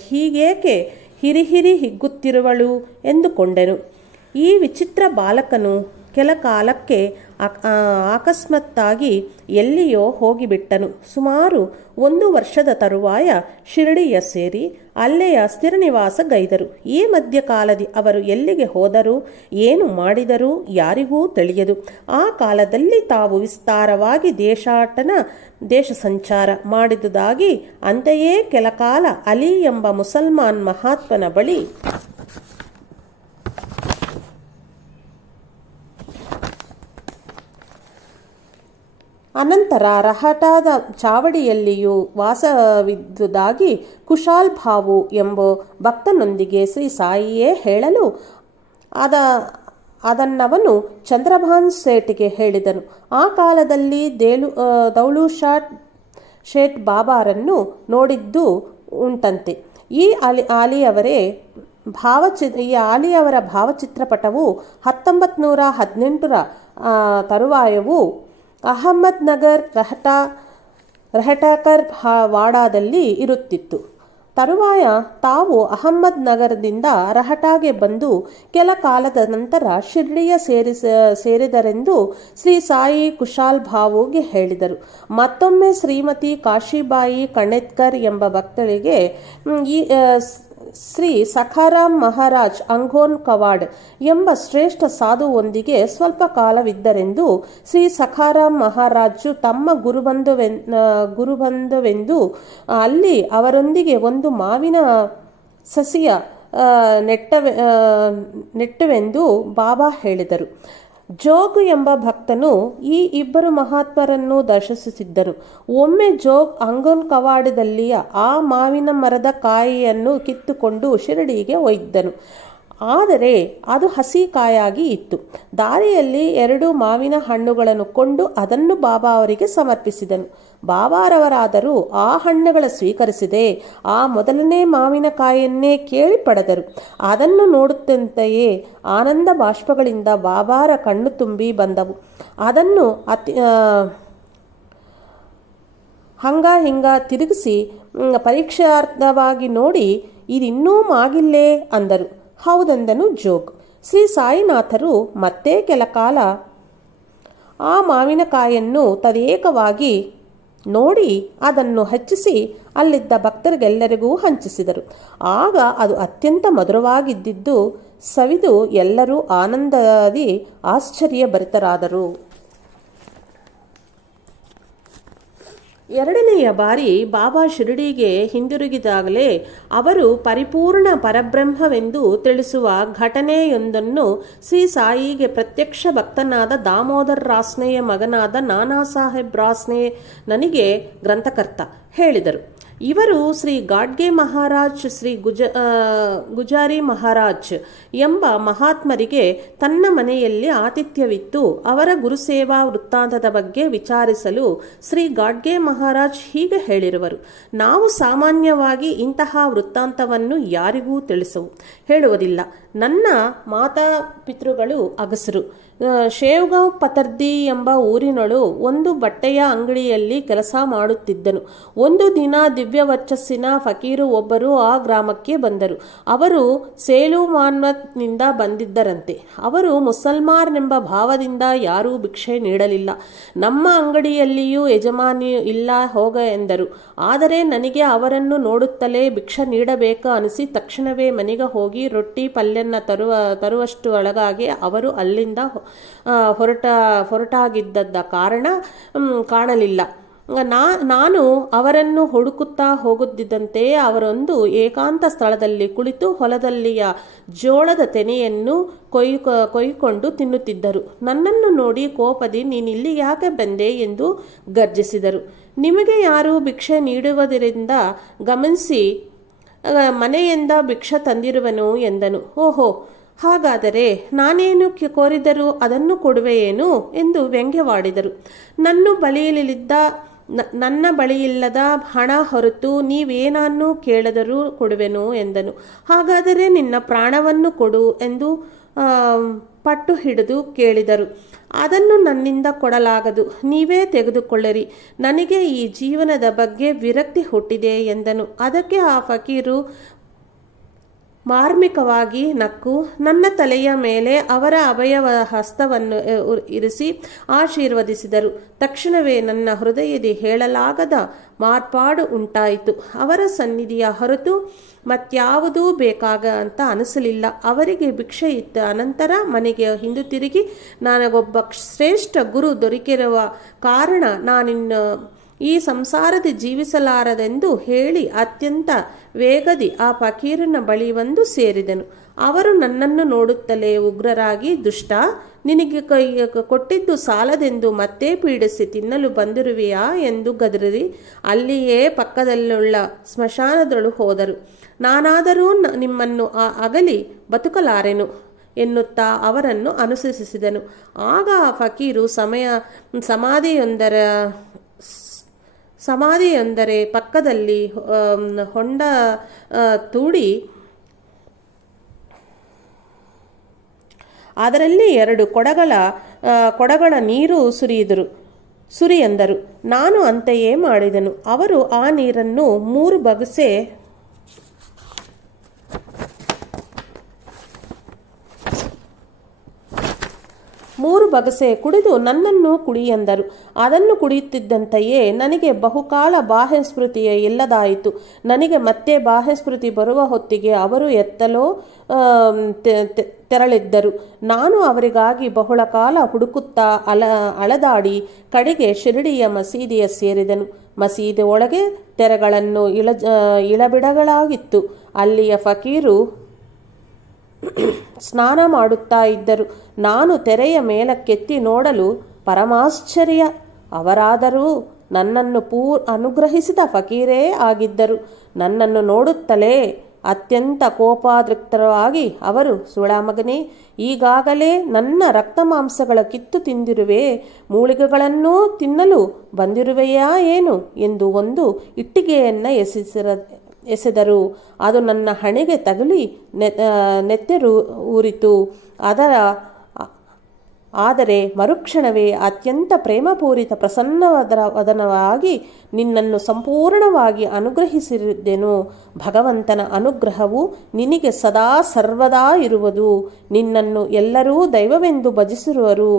ಹೀಗೇಕೆ ಹಿರಿ ಹಿಗ್ಗುತ್ತಿರುವಳು ಎಂದುಕೊಂಡೆನು. ಈ ವಿಚಿತ್ರ ಬಾಲಕನು ಕೆಲ ಕಾಲಕ್ಕೆ ಅಕಸ್ಮಾತ್ತಾಗಿ ಎಲ್ಲಿಯೋ ಹೋಗಿಬಿಟ್ಟನು. ಸುಮಾರು 1 ವರ್ಷದ ತರುವಾಯ ಶಿರಡಿಯ ಸೇರಿ ಅಲ್ಲೆಯ ಸ್ಥಿರ ನಿವಾಸ ಗೈದರು. ಈ ಮಧ್ಯಕಾಲದಿ ಅವರು ಎಲ್ಲಿಗೆ ಹೋದರು, ಏನು ಮಾಡಿದರು ಯಾರಿಗೂ ತಿಳಿಯದು. ಆ ಕಾಲದಲ್ಲಿ ತಾವು ವಿಸ್ತಾರವಾಗಿ ದೇಶ ಸಂಚಾರ ಮಾಡಿದುದಾಗಿ, ಅಂತೆಯೇ ಕೆಲ ಕಾಲ ಅಲಿ ಎಂಬ ಮುಸಲ್ಮಾನ್ ಮಹಾತ್ಮನ ಬಳಿ ಅನಂತರ ರಹಟಾದ ಚಾವಡಿಯಲ್ಲಿಯೂ ವಾಸವಿದ್ದುದಾಗಿ ಕುಶಾಲ್ ಭಾವು ಎಂಬ ಭಕ್ತನೊಂದಿಗೆ ಶ್ರೀ ಸಾಯಿಯೇ ಹೇಳಲು ಅದನ್ನವನು ಚಂದ್ರಭಾನ್ ಸೇಠಿಗೆ ಹೇಳಿದನು. ಆ ಕಾಲದಲ್ಲಿ ದೌಲು ಶೇಠ್ ಬಾಬಾರನ್ನು ನೋಡಿದ್ದು ಉಂಟಂತೆ. ಈ ಆಲಿಯವರ ಭಾವಚಿತ್ರಪಟವು 1918ರ ತರುವಾಯವು ಅಹಮದ್ ನಗರ್ ರಹಟಾಕರ್ ವಾಡಾದಲ್ಲಿ ಇರುತ್ತಿತ್ತು. ತರುವಾಯ ತಾವು ಅಹಮದ್ ನಗರದಿಂದ ರಹಟಾಗೆ ಬಂದು ಕೆಲ ಕಾಲದ ನಂತರ ಶಿರ್ಡಿಯ ಸೇರಿದರೆಂದು ಶ್ರೀ ಸಾಯಿ ಕುಶಾಲ್ ಭಾವುಗೆ ಹೇಳಿದರು. ಮತ್ತೊಮ್ಮೆ ಶ್ರೀಮತಿ ಕಾಶಿಬಾಯಿ ಕಣೆತ್ಕರ್ ಎಂಬ ಭಕ್ತಳಿಗೆ ಶ್ರೀ ಸಖಾರಾಮ್ ಮಹಾರಾಜ್ ಅಂಗೋನ್ ಕವಾಡ್ ಎಂಬ ಶ್ರೇಷ್ಠ ಸಾಧುವೊಂದಿಗೆ ಸ್ವಲ್ಪ ಕಾಲವಿದ್ದರೆಂದು ಶ್ರೀ ಸಖಾರಾಮ್ ಮಹಾರಾಜು ತಮ್ಮ ಗುರುಬಂಧುವೆಂದು ಅಲ್ಲಿ ಅವರೊಂದಿಗೆ ಒಂದು ಮಾವಿನ ಸಸಿಯ ನೆಟ್ಟುವೆಂದು ಬಾಬಾ ಹೇಳಿದರು. ಜೋಗ್ ಎಂಬ ಭಕ್ತನು ಈ ಇಬ್ಬರು ಮಹಾತ್ಮರನ್ನು ದರ್ಶಿಸುತ್ತಿದ್ದನು. ಒಮ್ಮೆ ಜೋಗ್ ಅಂಗೋನ್ ಕವಾಡದಲ್ಲಿಯ ಆ ಮಾವಿನ ಮರದ ಕಾಯಿಯನ್ನು ಕಿತ್ತುಕೊಂಡು ಶಿರಡಿಗೆ ಒಯ್ದನು. ಆದರೆ ಅದು ಹಸಿ ಕಾಯಾಗಿ ಇತ್ತು. ದಾರಿಯಲ್ಲಿ 2 ಮಾವಿನ ಹಣ್ಣುಗಳನ್ನು ಕೊಂಡು ಅದನ್ನು ಬಾಬಾ ಅವರಿಗೆ ಸಮರ್ಪಿಸಿದನು. ಬಾಬಾರವರಾದರೂ ಆ ಹಣ್ಣುಗಳ ಸ್ವೀಕರಿಸಿದೆ ಆ ಮೊದಲನೇ ಮಾವಿನಕಾಯನ್ನೇ ಕೇಳಿ ಪಡೆದರು. ಅದನ್ನು ನೋಡುತ್ತಂತೆಯೇ ಆನಂದ ಬಾಷ್ಪಗಳಿಂದ ಬಾಬಾರ ಕಣ್ಣು ತುಂಬಿ ಬಂದವು. ಅದನ್ನು ಹಿಂಗ ತಿರುಗಿಸಿ ಪರೀಕ್ಷಾರ್ಥವಾಗಿ ನೋಡಿ, ಇದಿನ್ನೂ ಮಾಗಿಲ್ಲೇ ಅಂದರು. ಹೌದೆಂದನು ಜೋಗ್. ಶ್ರೀ ಸಾಯಿನಾಥರು ಮತ್ತೆ ಕೆಲ ಕಾಲ ಆ ಮಾವಿನಕಾಯನ್ನು ತದೇಕವಾಗಿ ನೋಡಿ ಅದನ್ನು ಹೆಚ್ಚಿಸಿ ಅಲ್ಲಿದ್ದ ಭಕ್ತರಿಗೆಲ್ಲರಿಗೂ ಹಂಚಿಸಿದರು. ಆಗ ಅದು ಅತ್ಯಂತ ಮಧುರವಾಗಿದ್ದಿದ್ದು ಸವಿದು ಎಲ್ಲರೂ ಆನಂದದಿ ಆಶ್ಚರ್ಯಭರಿತರಾದರು. 2ನೆಯ ಬಾರಿ ಬಾಬಾ ಶಿರಡಿಗೆ ಹಿಂದಿರುಗಿದಾಗಲೇ ಅವರು ಪರಿಪೂರ್ಣ ಪರಬ್ರಹ್ಮವೆಂದು ತಿಳಿಸುವ ಘಟನೆಯೊಂದನ್ನು ಶ್ರೀ ಸಾಯಿಗೆ ಪ್ರತ್ಯಕ್ಷ ಭಕ್ತನಾದ ದಾಮೋದರ್ ರಾಸ್ನೆಯ ಮಗನಾದ ನಾನಾ ಸಾಹೇಬ್ ರಾಸ್ನೆ ನನಗೆ ಗ್ರಂಥಕರ್ತ ಹೇಳಿದರು. ಇವರು ಶ್ರೀ ಗಾಡ್ಗೆ ಮಹಾರಾಜ್, ಶ್ರೀ ಗುಜಾರಿ ಮಹಾರಾಜ್ ಎಂಬ ಮಹಾತ್ಮರಿಗೆ ತನ್ನ ಮನೆಯಲ್ಲಿ ಆತಿಥ್ಯವಿತ್ತು ಅವರ ಗುರುಸೇವಾ ವೃತ್ತಾಂತದ ಬಗ್ಗೆ ವಿಚಾರಿಸಲು ಶ್ರೀ ಗಾಡ್ಗೆ ಮಹಾರಾಜ್ ಹೀಗೆ ಹೇಳಿರುವರು. ನಾವು ಸಾಮಾನ್ಯವಾಗಿ ಇಂತಹ ವೃತ್ತಾಂತವನ್ನು ಯಾರಿಗೂ ಹೇಳುವುದಿಲ್ಲ. ನನ್ನ ಮಾತಾಪಿತೃಗಳು ಅಗಸರು. ಶೇವ್ಗಾಂವ್ ಪತರ್ದಿ ಎಂಬ ಊರಿನಳು ಒಂದು ಬಟ್ಟೆಯ ಅಂಗಡಿಯಲ್ಲಿ ಕೆಲಸ ಮಾಡುತ್ತಿದ್ದನು. ಒಂದು ದಿನ ದಿವ್ಯವರ್ಚಸ್ಸಿನ ಫಕೀರು ಒಬ್ಬರು ಆ ಗ್ರಾಮಕ್ಕೆ ಬಂದರು. ಅವರು ಸೇಲುಮಾನ್ನಿಂದ ಬಂದಿದ್ದರಂತೆ. ಅವರು ಮುಸಲ್ಮಾನರೆಂಬ ಭಾವದಿಂದ ಯಾರೂ ಭಿಕ್ಷೆ ನೀಡಲಿಲ್ಲ. ನಮ್ಮ ಅಂಗಡಿಯಲ್ಲಿಯೂ ಯಜಮಾನಿಯೂ ಇಲ್ಲ, ಹೋಗ ಎಂದರು. ಆದರೆ ನನಗೆ ಅವರನ್ನು ನೋಡುತ್ತಲೇ ಭಿಕ್ಷೆ ನೀಡಬೇಕು ಅನಿಸಿ ತಕ್ಷಣವೇ ಮನೆಗೆ ಹೋಗಿ ರೊಟ್ಟಿ ಪಲ್ಯನ್ನ ತರುವಷ್ಟು ಒಳಗಾಗಿ ಅವರು ಅಲ್ಲಿಂದ ಹೊರಟಾಗಿದ್ದ ಕಾರಣ ಕಾಣಲಿಲ್ಲ. ನಾನು ಅವರನ್ನು ಹುಡುಕುತ್ತಾ ಹೋಗುತ್ತಿದ್ದಂತೆ ಅವರೊಂದು ಏಕಾಂತ ಸ್ಥಳದಲ್ಲಿ ಕುಳಿತು ಹೊಲದಲ್ಲಿಯ ಜೋಳದ ತೆನೆಯನ್ನು ಕೊಯ್ಕೊಂಡು ತಿನ್ನುತ್ತಿದ್ದರು. ನನ್ನನ್ನು ನೋಡಿ ಕೋಪದಿ ನೀನಿಲ್ಲಿ ಯಾಕೆ ಬಂದೆ ಎಂದು ಗರ್ಜಿಸಿದರು. ನಿಮಗೆ ಯಾರು ಭಿಕ್ಷೆ ನೀಡುವುದರಿಂದ ಗಮನಿಸಿ ಮನೆಯಿಂದ ಭಿಕ್ಷೆ ತಂದಿರುವನು ಎಂದನು. ಓಹೋ, ಹಾಗಾದರೆ ನಾನೇನು ಕೋರಿದರೂ ಅದನ್ನು ಕೊಡುವೆಯೇನು ಎಂದು ವ್ಯಂಗ್ಯವಾಡಿದರು. ನನ್ನ ಬಳಿಯಿಲ್ಲದ ಹಣ ಹೊರತು ನೀವೇನನ್ನು ಕೇಳಿದರೂ ಕೊಡುವೆನು ಎಂದನು. ಹಾಗಾದರೆ ನಿನ್ನ ಪ್ರಾಣವನ್ನು ಕೊಡು ಎಂದು ಪಟ್ಟು ಹಿಡಿದು ಕೇಳಿದರು. ಅದನ್ನು ನನ್ನಿಂದ ಕೊಡಲಾಗದು, ನೀವೇ ತೆಗೆದುಕೊಳ್ಳಿರಿ, ನನಗೆ ಈ ಜೀವನದ ಬಗ್ಗೆ ವಿರಕ್ತಿ ಹುಟ್ಟಿದೆ ಎಂದನು. ಅದಕ್ಕೆ ಆ ಫಕೀರು ಮಾರ್ಮಿಕವಾಗಿ ನಕ್ಕು ನನ್ನ ತಲೆಯ ಮೇಲೆ ಅವರ ಅಭಯ ಹಸ್ತವನ್ನು ಇರಿಸಿ ಆಶೀರ್ವದಿಸಿದರು. ತಕ್ಷಣವೇ ನನ್ನ ಹೃದಯದಿ ಹೇಳಲಾಗದ ಮಾರ್ಪಾಡು ಉಂಟಾಯಿತು. ಅವರ ಸನ್ನಿಧಿಯ ಹೊರತು ಮತ್ಯಾವುದೂ ಬೇಕಾಗ ಅಂತ ಅನಿಸಲಿಲ್ಲ. ಅವರಿಗೆ ಭಿಕ್ಷೆ ಇತ್ತ ಅನಂತರ ಮನೆಗೆ ಹಿಂದುತಿರುಗಿ ನನಗೊಬ್ಬ ಶ್ರೇಷ್ಠ ಗುರು ದೊರಕಿರುವ ಕಾರಣ ನಾನಿನ್ನು ಈ ಸಂಸಾರದಿ ಜೀವಿಸಲಾರದೆಂದು ಹೇಳಿ ಅತ್ಯಂತ ವೇಗದಿ ಆ ಫಕೀರನ ಬಳಿ ಬಂದು ಸೇರಿದನು. ಅವರು ನನ್ನನ್ನು ನೋಡುತ್ತಲೇ ಉಗ್ರರಾಗಿ, ದುಷ್ಟ, ನಿನಗೆ ಕೊಟ್ಟಿದ್ದು ಸಾಲದೆಂದು ಮತ್ತೆ ಪೀಡಿಸಿ ತಿನ್ನಲು ಬಂದಿರುವೆಯಾ ಎಂದು ಗದರಿ ಅಲ್ಲಿಯೇ ಪಕ್ಕದಲ್ലുള്ള ಸ್ಮಶಾನದಳು ಹೋದರು. ನಾನಾದರೂ ನಿಮ್ಮನ್ನು ಅಗಲಿ ಬದುಕಲಾರೆನು ಎನ್ನುತ್ತಾ ಅವರನ್ನು ಅನುಸರಿಸಿದನು. ಆಗ ಆ ಫಕೀರು ಸಮಾಧಿಯೊಂದರ ಪಕ್ಕದಲ್ಲಿ ಹೊಂಡ ತೂಡಿ ಅದರಲ್ಲಿ 2 ಕೊಡಗಳ ನೀರು ಸುರಿಯೆಂದರು. ನಾನು ಅಂತೆಯೇ ಮಾಡಿದೆನು. ಅವರು ಆ ನೀರನ್ನು 3 ಬಗಸೆ ಕುಡಿದು ನನ್ನನ್ನು ಕುಡಿಯೆಂದರು. ಅದನ್ನು ಕುಡಿಯುತ್ತಿದ್ದಂತೆಯೇ ನನಗೆ ಬಹುಕಾಲ ಬಾಹ್ಯಸ್ಮೃತಿಯ ಇಲ್ಲದಾಯಿತು. ನನಗೆ ಮತ್ತೆ ಬಾಹ್ಯಸ್ಮೃತಿ ಬರುವ ಹೊತ್ತಿಗೆ ಅವರು ಎತ್ತಲೋ ತೆರಳಿದ್ದರು. ನಾನು ಅವರಿಗಾಗಿ ಬಹಳ ಕಾಲ ಹುಡುಕುತ್ತಾ ಅಳದಾಡಿ ಕಡೆಗೆ ಶಿರಡಿಯ ಮಸೀದಿಯ ಸೇರಿದನು. ಮಸೀದಿ ಒಳಗೆ ತೆರೆಗಳನ್ನು ಇಳಬಿಡಗಳಾಗಿತ್ತು. ಅಲ್ಲಿಯ ಫಕೀರು ಸ್ನಾನ ಮಾಡುತ್ತಾ ಇದ್ದರು. ನಾನು ತೆರೆಯ ಮೇಲಕ್ಕೆತ್ತಿ ನೋಡಲು ಪರಮಾಶ್ಚರ್ಯ. ಅವರಾದರೂ ನನ್ನನ್ನು ಅನುಗ್ರಹಿಸಿದ ಫಕೀರೇ ಆಗಿದ್ದರು. ನನ್ನನ್ನು ನೋಡುತ್ತಲೇ ಅತ್ಯಂತ ಕೋಪಾದೃಕ್ತರಾಗಿ ಅವರು, ಸುಳಮಗನೇ, ಈಗಾಗಲೇ ನನ್ನ ರಕ್ತ ಮಾಂಸಗಳ ಕಿತ್ತು ತಿಂದಿರುವೆ, ಮೂಲಿಗೆಗಳನ್ನೂ ತಿನ್ನಲು ಬಂದಿರುವೆಯಾ ಏನು ಎಂದು ಒಂದು ಇಟ್ಟಿಗೆಯನ್ನು ಎಸೆದರು. ಅದು ನನ್ನ ಹಣೆಗೆ ತಗುಲಿ ನೆತ್ತೆರು ಊರಿತು. ಆದರೆ ಮರುಕ್ಷಣವೇ ಅತ್ಯಂತ ಪ್ರೇಮಪೂರಿತ ಪ್ರಸನ್ನವದನವಾಗಿ ನಿನ್ನನ್ನು ಸಂಪೂರ್ಣವಾಗಿ ಅನುಗ್ರಹಿಸಿದ್ದೆನು. ಭಗವಂತನ ಅನುಗ್ರಹವು ನಿನಗೆ ಸದಾ ಸರ್ವದಾ ಇರುವುದು. ನಿನ್ನನ್ನು ಎಲ್ಲರೂ ದೈವವೆಂದು ಭಜಿಸಿರುವರು.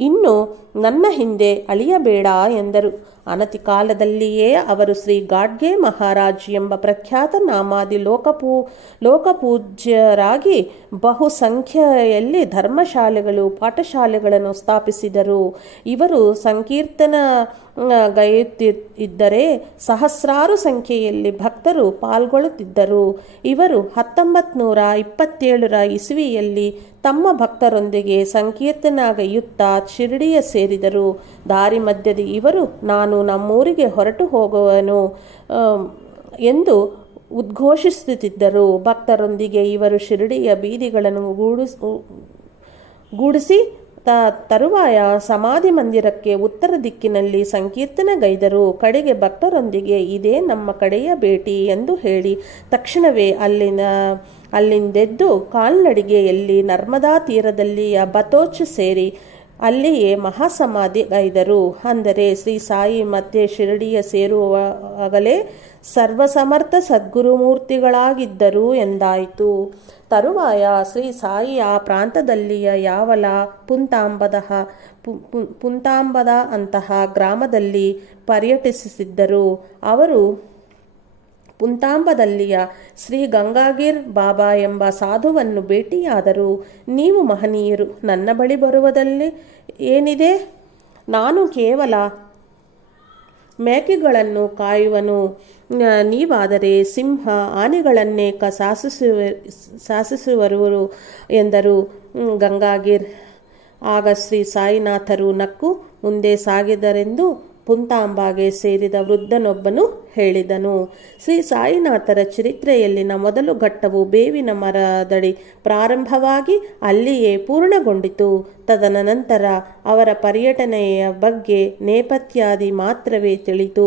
ಇನ್ನು ನನ್ನ ಹಿಂದೆ ಅಳಿಯಬೇಡ ಎಂದರು. ಅನತಿ ಕಾಲದಲ್ಲಿಯೇ ಅವರು ಶ್ರೀ ಗಾಡ್ಗೆ ಮಹಾರಾಜ್ ಎಂಬ ಪ್ರಖ್ಯಾತ ನಾಮಾದಿ ಲೋಕಪೂಜ್ಯರಾಗಿ ಬಹುಸಂಖ್ಯೆಯಲ್ಲಿ ಧರ್ಮಶಾಲೆಗಳು, ಪಾಠಶಾಲೆಗಳನ್ನು ಸ್ಥಾಪಿಸಿದರು. ಇವರು ಸಂಕೀರ್ತನ ಗೈಯುತ್ತಿದ್ದರೆ ಸಹಸ್ರಾರು ಸಂಖ್ಯೆಯಲ್ಲಿ ಭಕ್ತರು ಪಾಲ್ಗೊಳ್ಳುತ್ತಿದ್ದರು. ಇವರು 1927 ಇಸವಿಯಲ್ಲಿ ತಮ್ಮ ಭಕ್ತರೊಂದಿಗೆ ಸಂಕೀರ್ತನಗೈಯುತ್ತಾ ಶಿರಡಿಯ ಸೇರಿದರು. ದಾರಿ ಮಧ್ಯದ ಇವರು, ನಾನು ನಮ್ಮೂರಿಗೆ ಹೊರಟು ಹೋಗುವನು ಎಂದು ಉದ್ಘೋಷಿಸುತ್ತಿದ್ದರು. ಭಕ್ತರೊಂದಿಗೆ ಇವರು ಶಿರಡಿಯ ಬೀದಿಗಳನ್ನು ಗೂಡಿಸಿ ತರುವಾಯ ಸಮಾಧಿ ಮಂದಿರಕ್ಕೆ ಉತ್ತರ ದಿಕ್ಕಿನಲ್ಲಿ ಸಂಕೀರ್ತನಗೈದರು. ಕಡೆಗೆ ಭಕ್ತರೊಂದಿಗೆ ಇದೇ ನಮ್ಮ ಕಡೆಯ ಭೇಟಿ ಎಂದು ಹೇಳಿ ತಕ್ಷಣವೇ ಅಲ್ಲಿಂದೆದ್ದು ಕಾಲ್ನಡಿಗೆಯಲ್ಲಿ ನರ್ಮದಾ ತೀರದಲ್ಲಿಯ ಬತೋಚ್ ಸೇರಿ ಅಲ್ಲಿಯೇ ಮಹಾಸಮಾಧಿಗೈದರು. ಅಂದರೆ ಶ್ರೀ ಸಾಯಿ ಮತ್ತೆ ಶಿರಡಿಯ ಸೇರುವಾಗಲೇ ಸರ್ವಸಮರ್ಥ ಸದ್ಗುರುಮೂರ್ತಿಗಳಾಗಿದ್ದರು ಎಂದಾಯಿತು. ತರುವಾಯ ಶ್ರೀ ಸಾಯಿ ಆ ಪ್ರಾಂತದಲ್ಲಿಯ ಯಾವಲ, ಪುಂತಾಂಬದ ಅಂತಹ ಗ್ರಾಮದಲ್ಲಿ ಪರ್ಯಟಿಸಿದ್ದರು. ಅವರು ಪುಂತಾಂಬದಲ್ಲಿಯ ಶ್ರೀ ಗಂಗಾಗಿರ್ ಬಾಬಾ ಎಂಬ ಸಾಧುವನ್ನು ಭೇಟಿಯಾದರು. ನೀವು ಮಹನೀಯರು ನನ್ನ ಬಳಿ ಬರುವುದಲ್ಲಿ ಏನಿದೆ? ನಾನು ಕೇವಲ ಮೇಕೆಗಳನ್ನು ಕಾಯುವನು, ನೀವಾದರೆ ಸಿಂಹ ಆನೆಗಳನ್ನೇ ಶಾಸಿಸುವರು ಎಂದರು ಗಂಗಾಗಿರ್. ಆಗ ಶ್ರೀ ಸಾಯಿನಾಥರು ನಕ್ಕು ಮುಂದೆ ಸಾಗಿದರೆಂದು ಪುಂತಾಂಬಾಗೆ ಸೇರಿದ ವೃದ್ಧನೊಬ್ಬನು ಹೇಳಿದನು. ಶ್ರೀ ಸಾಯಿನಾಥರ ಚರಿತ್ರೆಯಲ್ಲಿನ ಮೊದಲು ಘಟ್ಟವು ಬೇವಿನ ಮರದಡಿ ಪ್ರಾರಂಭವಾಗಿ ಅಲ್ಲಿಯೇ ಪೂರ್ಣಗೊಂಡಿತು. ತದನಂತರ ಅವರ ಪರ್ಯಟನೆಯ ಬಗ್ಗೆ ನೇಪಥ್ಯಾದಿ ಮಾತ್ರವೇ ತಿಳಿತು.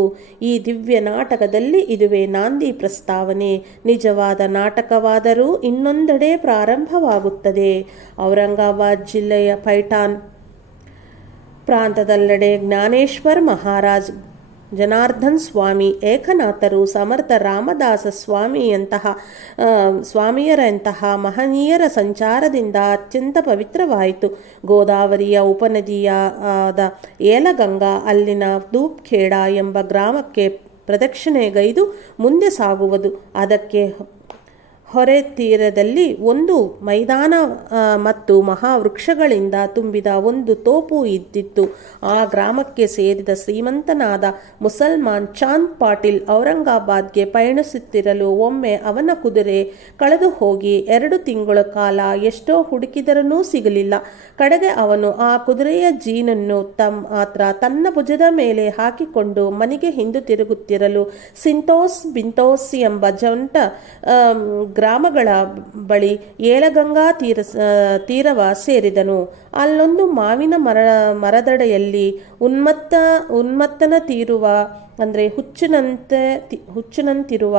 ಈ ದಿವ್ಯ ನಾಟಕದಲ್ಲಿ ಇದುವೇ ನಾಂದಿ ಪ್ರಸ್ತಾವನೆ. ನಿಜವಾದ ನಾಟಕವಾದರೂ ಇನ್ನೊಂದೆಡೆ ಪ್ರಾರಂಭವಾಗುತ್ತದೆ. ಔರಂಗಾಬಾದ್ ಜಿಲ್ಲೆಯ ಪೈಠಾನ್ ಪ್ರಾಂತದಲ್ಲೆಡೆ ಜ್ಞಾನೇಶ್ವರ್ ಮಹಾರಾಜ್, ಜನಾರ್ದನ್ ಸ್ವಾಮಿ, ಏಕನಾಥರು, ಸಮರ್ಥ ರಾಮದಾಸ ಸ್ವಾಮಿಯರಂತಹ ಮಹನೀಯರ ಸಂಚಾರದಿಂದ ಅತ್ಯಂತ ಪವಿತ್ರವಾಯಿತು. ಗೋದಾವರಿಯ ಉಪನದಿಯಾದ ಏಲಗಂಗಾ ಅಲ್ಲಿನ ಧೂಪ್ಖೇಡ ಎಂಬ ಗ್ರಾಮಕ್ಕೆ ಪ್ರದಕ್ಷಿಣೆಗೈದು ಮುಂದೆ ಸಾಗುವುದು. ಅದಕ್ಕೆ ಹೊರೆ ತೀರದಲ್ಲಿ ಒಂದು ಮೈದಾನ ಮತ್ತು ಮಹಾವೃಕ್ಷಗಳಿಂದ ತುಂಬಿದ ಒಂದು ತೋಪು ಇದ್ದಿತ್ತು. ಆ ಗ್ರಾಮಕ್ಕೆ ಸೇರಿದ ಶ್ರೀಮಂತನಾದ ಮುಸಲ್ಮಾನ್ ಚಾಂದ್ ಪಾಟೀಲ್ ಔರಂಗಾಬಾದ್ಗೆ ಪಯಣಿಸುತ್ತಿರಲು ಒಮ್ಮೆ ಅವನ ಕುದುರೆ ಕಳೆದು ಹೋಗಿ 2 ತಿಂಗಳ ಕಾಲ ಎಷ್ಟೋ ಹುಡುಕಿದರನೂ ಸಿಗಲಿಲ್ಲ. ಕಡೆಗೆ ಅವನು ಆ ಕುದುರೆಯ ಜೀನನ್ನು ಮಾತ್ರ ತನ್ನ ಭುಜದ ಮೇಲೆ ಹಾಕಿಕೊಂಡು ಮನೆಗೆ ಹಿಂದುತಿರುಗುತ್ತಿರಲು ಸಿಂತೋಸ್ ಬಿಂತೋಸ್ ಎಂಬ ಜಂಟ ಗ್ರಾಮಗಳ ಬಳಿ ಏಲಗಂಗಾ ತೀರವ ಸೇರಿದನು. ಅಲ್ಲೊಂದು ಮಾವಿನ ಮರದಡೆಯಲ್ಲಿ ಉನ್ಮತ್ತನಂತಿರುವ ಅಂದರೆ ಹುಚ್ಚನಂತಿರುವ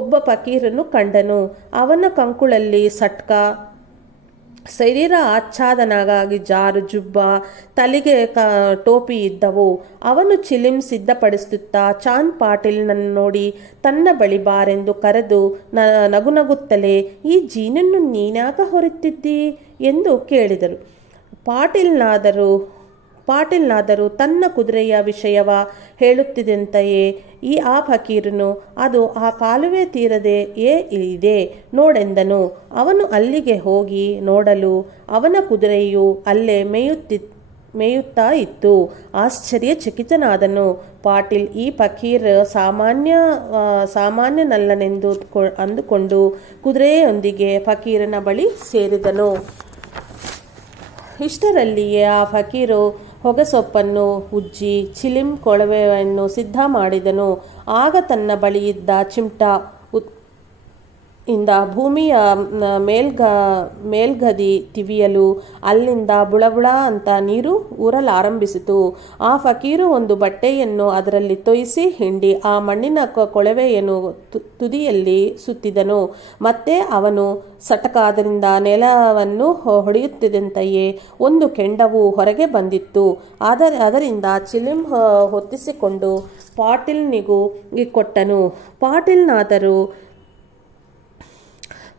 ಒಬ್ಬ ಫಕೀರನ್ನು ಕಂಡನು. ಅವನ ಕಂಕುಳಲ್ಲಿ ಸಟ್ಕ, ಶರೀರ ಆಚ್ಛಾದನೆಗಾಗಿ ಜಾರು ಜುಬ್ಬ, ತಲೆಗೆ ಟೋಪಿ ಇದ್ದವು. ಅವನು ಚಿಲಿಂ ಸಿದ್ಧಪಡಿಸುತ್ತಾ ಚಾಂದ್ ಪಾಟೀಲ್ನನ್ನು ನೋಡಿ ತನ್ನ ಬಳಿ ಬಾರೆಂದು ಕರೆದು ನಗುನಗುತ್ತಲೇ, ಈ ಜೀನನ್ನು ನೀನ್ಯಾಕ ಹೊರುತ್ತಿದ್ದಿ ಎಂದು ಕೇಳಿದರು. ಪಾಟೀಲ್ನಾದರೂ ತನ್ನ ಕುದುರೆಯ ವಿಷಯವ ಹೇಳುತ್ತಿದ್ದಂತೆಯೇ ಆ ಫಕೀರನು, ಅದು ಆ ಕಾಲುವೆ ತೀರದೆ ಇದೆ ನೋಡೆಂದನು. ಅವನು ಅಲ್ಲಿಗೆ ಹೋಗಿ ನೋಡಲು ಅವನ ಕುದುರೆಯು ಅಲ್ಲೇ ಮೇಯುತ್ತಾ ಇತ್ತು. ಆಶ್ಚರ್ಯಚಕಿತನಾದನು. ಪಾಟೀಲ್ ಈ ಫಕೀರ್ ಸಾಮಾನ್ಯನಲ್ಲನೆಂದು ಅಂದುಕೊಂಡು ಕುದುರೆಯೊಂದಿಗೆ ಫಕೀರನ ಬಳಿ ಸೇರಿದನು. ಇಷ್ಟರಲ್ಲಿಯೇ ಆ ಫಕೀರು ಹೊಗೆಸೊಪ್ಪನ್ನು ಉಜ್ಜಿ ಚಿಲಿಂ ಕೊಳವೆಯನ್ನು ಸಿದ್ಧ ಮಾಡಿದನು. ಆಗ ತನ್ನ ಬಳಿಯಿದ್ದ ಚಿಮ್ಟ ಇಂದ ಭೂಮಿಯ ಮೇಲ್ಗದಿ ತಿವಿಯಲು ಅಲ್ಲಿಂದ ಬುಳಬುಳ ಅಂತ ನೀರು ಊರಲಾರಂಭಿಸಿತು. ಆ ಫಕೀರು ಒಂದು ಬಟ್ಟೆಯನ್ನು ಅದರಲ್ಲಿ ತೊಯಿಸಿ ಹಿಂಡಿ ಆ ಮಣ್ಣಿನ ಕೊಳವೆಯನ್ನು ತುದಿಯಲ್ಲಿ ಸುತ್ತಿದನು. ಮತ್ತೆ ಅವನು ಸಟಕಾದರಿಂದ ನೆಲವನ್ನು ಹೊಡೆಯುತ್ತಿದ್ದಂತೆಯೇ ಒಂದು ಕೆಂಡವು ಹೊರಗೆ ಬಂದಿತ್ತು. ಅದರಿಂದ ಚಿಲಿಂ ಹೊತ್ತಿಸಿಕೊಂಡು ಪಾಟೀಲ್ನಿಗೂ ಕೊಟ್ಟನು. ಪಾಟೀಲ್ನಾದರೂ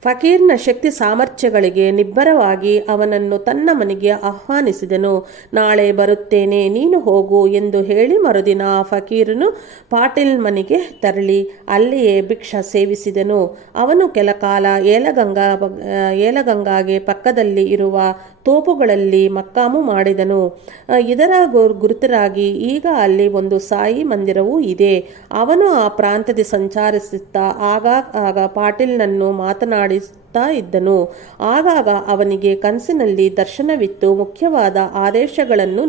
ಫಕೀರ್ನ ಶಕ್ತಿ ಸಾಮರ್ಥ್ಯಗಳಿಗೆ ನಿಬ್ಬರವಾಗಿ ಅವನನ್ನು ತನ್ನ ಮನೆಗೆ ಆಹ್ವಾನಿಸಿದನು. ನಾಳೆ ಬರುತ್ತೇನೆ, ನೀನು ಹೋಗು ಎಂದು ಹೇಳಿ ಮರುದಿನ ಆ ಫಕೀರನು ಪಾಟೀಲ್ ಮನೆಗೆ ತೆರಳಿ ಅಲ್ಲಿಯೇ ಭಿಕ್ಷ ಸೇವಿಸಿದನು. ಅವನು ಕೆಲಕಾಲ ಏಲಗಂಗಾಗೆ ಪಕ್ಕದಲ್ಲಿ ಇರುವ ತೋಪುಗಳಲ್ಲಿ ಮಕ್ಕಾಮು ಮಾಡಿದನು. ಇದರ ಗುರುತರಾಗಿ ಈಗ ಅಲ್ಲಿ ಒಂದು ಸಾಯಿ ಮಂದಿರವೂ ಇದೆ. ಅವನು ಆ ಪ್ರಾಂತ್ಯದ ಸಂಚರಿಸುತ್ತಾ ಆಗಾಗ ಪಾಟೀಲ್ನನ್ನು ಮಾತನಾಡಿಸ್ತಾ ಇದ್ದನು. ಆಗಾಗ ಅವನಿಗೆ ಕನಸಿನಲ್ಲಿ ದರ್ಶನವಿತ್ತು ಮುಖ್ಯವಾದ ಆದೇಶಗಳನ್ನು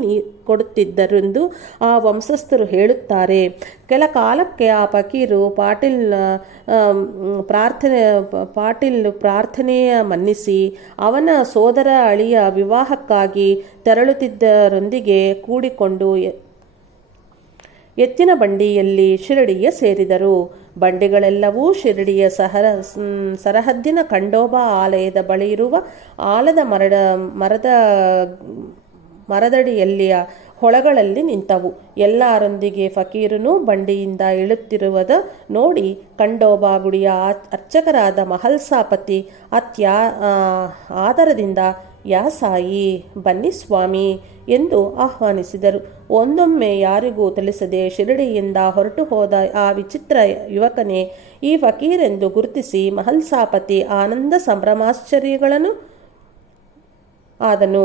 ಕೊಡುತ್ತಿದ್ದರೆಂದು ಆ ವಂಶಸ್ಥರು ಹೇಳುತ್ತಾರೆ. ಕೆಲ ಕಾಲಕ್ಕೆ ಆ ಫಕೀರು ಪಾಟೀಲ್ ಪ್ರಾರ್ಥನೆಯ ಮನ್ನಿಸಿ ಅವನ ಸೋದರ ಅಳಿಯ ವಿವಾಹಕ್ಕಾಗಿ ತೆರಳುತ್ತಿದ್ದರೊಂದಿಗೆ ಕೂಡಿಕೊಂಡು ಎತ್ತಿನ ಬಂಡಿಯಲ್ಲಿ ಶಿರಡಿಯ ಸೇರಿದರು. ಬಂಡಿಗಳೆಲ್ಲವೂ ಶಿರಡಿಯ ಸರಹದ್ದಿನ ಖಂಡೋಬಾ ಆಲಯದ ಬಳಿ ಇರುವ ಆಲದ ಮರದಡಿಯಲ್ಲಿಯ ಹೊಳಗಳಲ್ಲಿ ನಿಂತವು. ಎಲ್ಲರೊಂದಿಗೆ ಫಕೀರನು ಬಂಡಿಯಿಂದ ಇಳುತ್ತಿರುವುದ ನೋಡಿ ಖಂಡೋಬಾ ಗುಡಿಯ ಅರ್ಚಕರಾದ ಮಹಲ್ಸಾಪತಿ ಆದರದಿಂದ, ಯಾ ಸಾಯಿ, ಬನ್ನಿ ಸ್ವಾಮಿ ಎಂದು ಆಹ್ವಾನಿಸಿದರು. ಒಂದೊಮ್ಮೆ ಯಾರಿಗೂ ತಿಳಿಸದೆ ಶಿರಡಿಯಿಂದ ಹೊರಟು ಹೋದ ಆ ವಿಚಿತ್ರ ಯುವಕನೇ ಈ ಫಕೀರೆಂದು ಗುರುತಿಸಿ ಮಹಲ್ಸಾಪತಿ ಆನಂದ ಸಂಭ್ರಮಾಶ್ಚರ್ಯಗಳನ್ನು ಆದನು.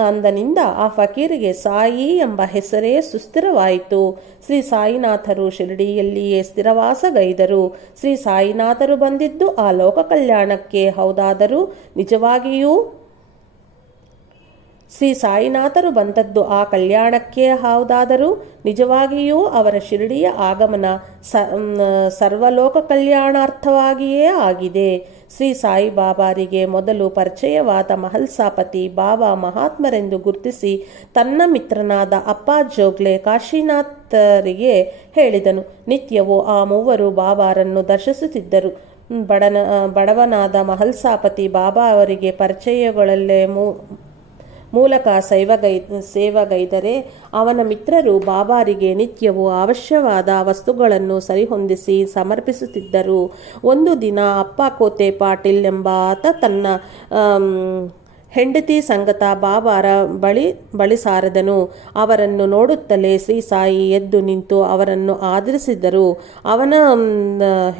ಅಂದನಿಂದ ಆ ಫಕೀರಿಗೆ ಸಾಯಿ ಎಂಬ ಹೆಸರೇ ಸುಸ್ಥಿರವಾಯಿತು. ಶ್ರೀ ಸಾಯಿನಾಥರು ಶಿರಡಿಯಲ್ಲಿಯೇ ಸ್ಥಿರವಾಸಗೈದರು. ಶ್ರೀ ಸಾಯಿನಾಥರು ಬಂದಿದ್ದು ಆ ಲೋಕ ಕಲ್ಯಾಣಕ್ಕೆ ಹೌದಾದರೂ ನಿಜವಾಗಿಯೂ ಶ್ರೀ ಸಾಯಿನಾಥರು ಬಂದದ್ದು ಆ ಕಲ್ಯಾಣಕ್ಕೆ ಹೌದಾದರೂ ನಿಜವಾಗಿಯೂ ಅವರ ಶಿರಡಿಯ ಆಗಮನ ಸರ್ವಲೋಕ ಕಲ್ಯಾಣಾರ್ಥವಾಗಿಯೇ ಆಗಿದೆ. ಶ್ರೀ ಸಾಯಿಬಾಬಾರಿಗೆ ಮೊದಲು ಪರಿಚಯವಾದ ಮಹಲ್ಸಾಪತಿ ಬಾಬಾ ಮಹಾತ್ಮರೆಂದು ಗುರುತಿಸಿ ತನ್ನ ಮಿತ್ರನಾದ ಅಪ್ಪ ಜೋಗ್ಲೆ ಕಾಶಿನಾಥರಿಗೆ ಹೇಳಿದನು. ನಿತ್ಯವೂ ಆ ಮೂವರು ಬಾಬಾರನ್ನು ದರ್ಶಿಸುತ್ತಿದ್ದರು. ಬಡವನಾದ ಮಹಲ್ಸಾಪತಿ ಬಾಬಾ ಅವರಿಗೆ ಪರಿಚಯಗಳಲ್ಲೇ ಮೂಲಕ ಸೇವಗೈದರೆ ಅವನ ಮಿತ್ರರು ಬಾಬಾರಿಗೆ ನಿತ್ಯವೂ ಅವಶ್ಯವಾದ ವಸ್ತುಗಳನ್ನು ಸರಿಹೊಂದಿಸಿ ಸಮರ್ಪಿಸುತ್ತಿದ್ದರು. ಒಂದು ದಿನ ಅಪ್ಪ ಕೋತೆ ಪಾಟೀಲ್ ಎಂಬಾತ ತನ್ನ ಹೆಂಡತಿ ಸಂಗತ ಬಾಬಾರ ಬಳಿ ಸಾರದನು. ಅವರನ್ನು ನೋಡುತ್ತಲೇ ಶ್ರೀ ಸಾಯಿ ಎದ್ದು ನಿಂತು ಅವರನ್ನು ಆದರಿಸಿದರು. ಅವನ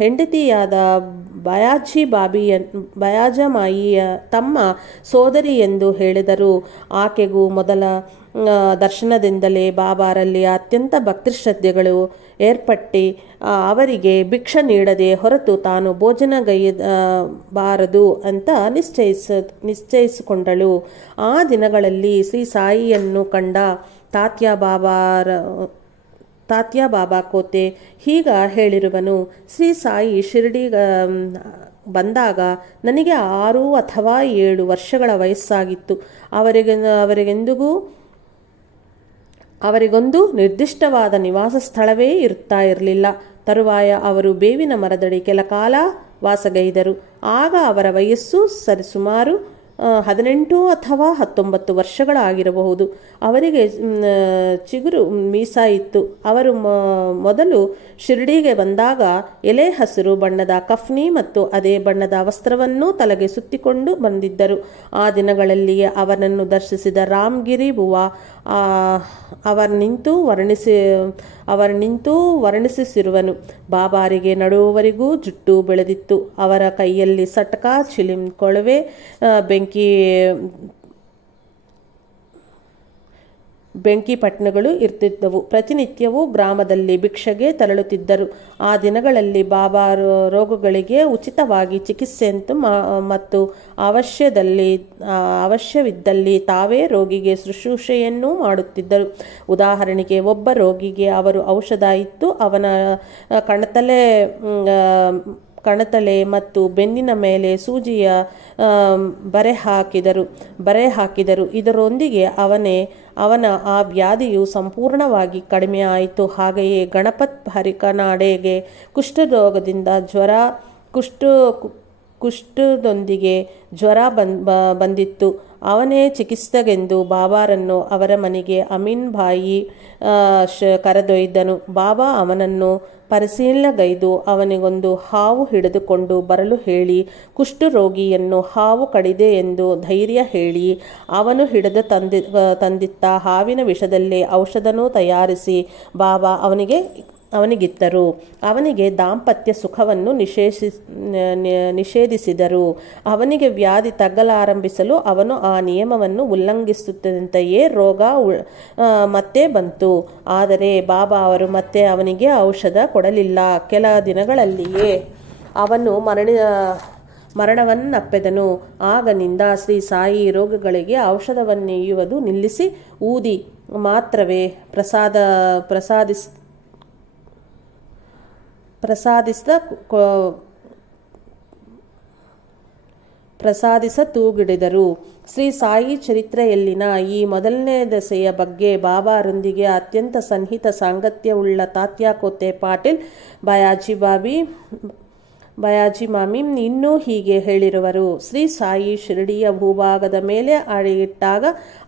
ಹೆಂಡತಿಯಾದ ಬಯಾಜಮಾಯಿಯ ತಮ್ಮ ಸೋದರಿ ಎಂದು ಹೇಳಿದರು. ಆಕೆಗೂ ಮೊದಲ ದರ್ಶನದಿಂದಲೇ ಬಾಬಾರಲ್ಲಿ ಅತ್ಯಂತ ಭಕ್ತಿಶ್ರದ್ಧೆಗಳು ಏರ್ಪಟ್ಟಿ ಅವರಿಗೆ ಭಿಕ್ಷೆ ನೀಡದೆ ಹೊರತು ತಾನು ಭೋಜನಗೈಯಬಾರದು ಅಂತ ನಿಶ್ಚಯಿಸಿಕೊಂಡಳು. ಆ ದಿನಗಳಲ್ಲಿ ಶ್ರೀ ಸಾಯಿಯನ್ನು ಕಂಡ ತಾತ್ಯಾ ಬಾಬಾ ಕೋತೆ ಹೀಗ ಹೇಳಿರುವನು. ಶ್ರೀ ಸಾಯಿ ಶಿರಡಿ ಬಂದಾಗ ನನಗೆ 6 ಅಥವಾ 7 ವರ್ಷಗಳ ವಯಸ್ಸಾಗಿತ್ತು. ಅವರಿಗೊಂದು ನಿರ್ದಿಷ್ಟವಾದ ನಿವಾಸ ಸ್ಥಳವೇ ಇರುತ್ತಾ ಇರಲಿಲ್ಲ. ತರುವಾಯ ಅವರು ಬೇವಿನ ಮರದಡಿ ಕೆಲ ಕಾಲ ವಾಸಗೈದರು. ಆಗ ಅವರ ವಯಸ್ಸು ಸರಿಸುಮಾರು 18 ಅಥವಾ 19 ವರ್ಷಗಳಾಗಿರಬಹುದು. ಅವರಿಗೆ ಚಿಗುರು ಮೀಸಾಯಿತ್ತು. ಅವರು ಮೊದಲು ಶಿರಡಿಗೆ ಬಂದಾಗ ಎಲೆ ಹಸಿರು ಬಣ್ಣದ ಕಫ್ನಿ ಮತ್ತು ಅದೇ ಬಣ್ಣದ ವಸ್ತ್ರವನ್ನು ತಲೆಗೆ ಸುತ್ತಿಕೊಂಡು ಬಂದಿದ್ದರು. ಆ ದಿನಗಳಲ್ಲಿಯೇ ಅವರನ್ನು ದರ್ಶಿಸಿದ ರಾಮಗಿರಿ ಬುವಾ ಅವರು ನಿಂತು ವರ್ಣಿಸಿರುವನು. ಬಾಬಾರಿಗೆ ನಡುವವರೆಗೂ ಜುಟ್ಟು ಬೆಳೆದಿತ್ತು. ಅವರ ಕೈಯಲ್ಲಿ ಸಟಕ, ಚಿಲಿಂ, ಕೊಳವೆ, ಬೆಂಕಿ ಪಟ್ನಗಳು ಇರ್ತಿದ್ದವು. ಪ್ರತಿನಿತ್ಯವೂ ಗ್ರಾಮದಲ್ಲಿ ಭಿಕ್ಷೆಗೆ ತೆರಳುತ್ತಿದ್ದರು. ಆ ದಿನಗಳಲ್ಲಿ ಬಾಬಾ ರೋಗಗಳಿಗೆ ಉಚಿತವಾಗಿ ಚಿಕಿತ್ಸೆಯಂತೂ ಮತ್ತು ಅವಶ್ಯವಿದ್ದಲ್ಲಿ ತಾವೇ ರೋಗಿಗೆ ಶುಶ್ರೂಷೆಯನ್ನೂ ಮಾಡುತ್ತಿದ್ದರು. ಉದಾಹರಣೆಗೆ ಒಬ್ಬ ರೋಗಿಗೆ ಅವರು ಔಷಧ ಇತ್ತು. ಅವನ ಕಣತಲೆ ಮತ್ತು ಬೆನ್ನಿನ ಮೇಲೆ ಸೂಜಿಯ ಬರೆ ಹಾಕಿದರು. ಇದರೊಂದಿಗೆ ಅವನ ಆ ವ್ಯಾಧಿಯು ಸಂಪೂರ್ಣವಾಗಿ ಕಡಿಮೆ ಆಯಿತು. ಹಾಗೆಯೇ ಗಣಪತ್ ಹರಿಕನಾಡೆಗೆ ಕುಷ್ಠದೊಂದಿಗೆ ಜ್ವರ ಬಂದಿತ್ತು. ಅವನೇ ಚಿಕಿತ್ಸೆಗೆಂದು ಬಾಬಾರನ್ನು ಅವರ ಮನೆಗೆ ಅಮೀನ್ ಭಾಯಿ ಕರೆದೊಯ್ದನು. ಬಾಬಾ ಅವನನ್ನು ಪರಿಶೀಲನೆಗೈದು ಅವನಿಗೊಂದು ಹಾವು ಹಿಡಿದುಕೊಂಡು ಬರಲು ಹೇಳಿ ಕುಷ್ಠರೋಗಿಯನ್ನು ಹಾವು ಕಡಿದೆ ಎಂದು ಧೈರ್ಯ ಹೇಳಿ ಅವನು ಹಿಡಿದು ತಂದಿತ್ತ ಹಾವಿನ ವಿಷದಲ್ಲೇ ಔಷಧನೂ ತಯಾರಿಸಿ ಬಾಬಾ ಅವನಿಗಿತ್ತರು. ಅವನಿಗೆ ದಾಂಪತ್ಯ ಸುಖವನ್ನು ನಿಷೇಧಿಸಿದರು. ಅವನಿಗೆ ವ್ಯಾಧಿ ತಗ್ಗಲಾರಂಭಿಸಲು ಅವನು ಆ ನಿಯಮವನ್ನು ಉಲ್ಲಂಘಿಸುತ್ತಂತೆಯೇ ರೋಗ ಮತ್ತೆ ಬಂತು. ಆದರೆ ಬಾಬಾ ಅವರು ಮತ್ತೆ ಅವನಿಗೆ ಔಷಧ ಕೊಡಲಿಲ್ಲ. ಕೆಲ ದಿನಗಳಲ್ಲಿಯೇ ಅವನು ಮರಣವನ್ನಪ್ಪಿದನು. ಆಗನಿಂದ ಶ್ರೀ ಸಾಯಿ ರೋಗಗಳಿಗೆ ಔಷಧವನ್ನೊಯ್ಯುವುದು ನಿಲ್ಲಿಸಿ ಊದಿ ಮಾತ್ರವೇ ಪ್ರಸಾದಿಸತೂಗಿಡಿದರು. ಶ್ರೀ ಸಾಯಿ ಚರಿತ್ರೆಯಲ್ಲಿನ ಈ ಮೊದಲನೇ ದೆಸೆಯ ಬಗ್ಗೆ ಬಾಬಾರೊಂದಿಗೆ ಅತ್ಯಂತ ಸನ್ನಿಹಿತ ಸಾಂಗತ್ಯವುಳ್ಳ ತಾತ್ಯಾ ಕೋತೆ ಪಾಟೀಲ್ ಬಯಾಜಿ ಮಾಮಿ ಇನ್ನೂ ಹೀಗೆ ಹೇಳಿರುವರು. ಶ್ರೀ ಸಾಯಿ ಶಿರಡಿಯ ಭೂಭಾಗದ ಮೇಲೆ ಅಡಿಯಿಟ್ಟಾಗ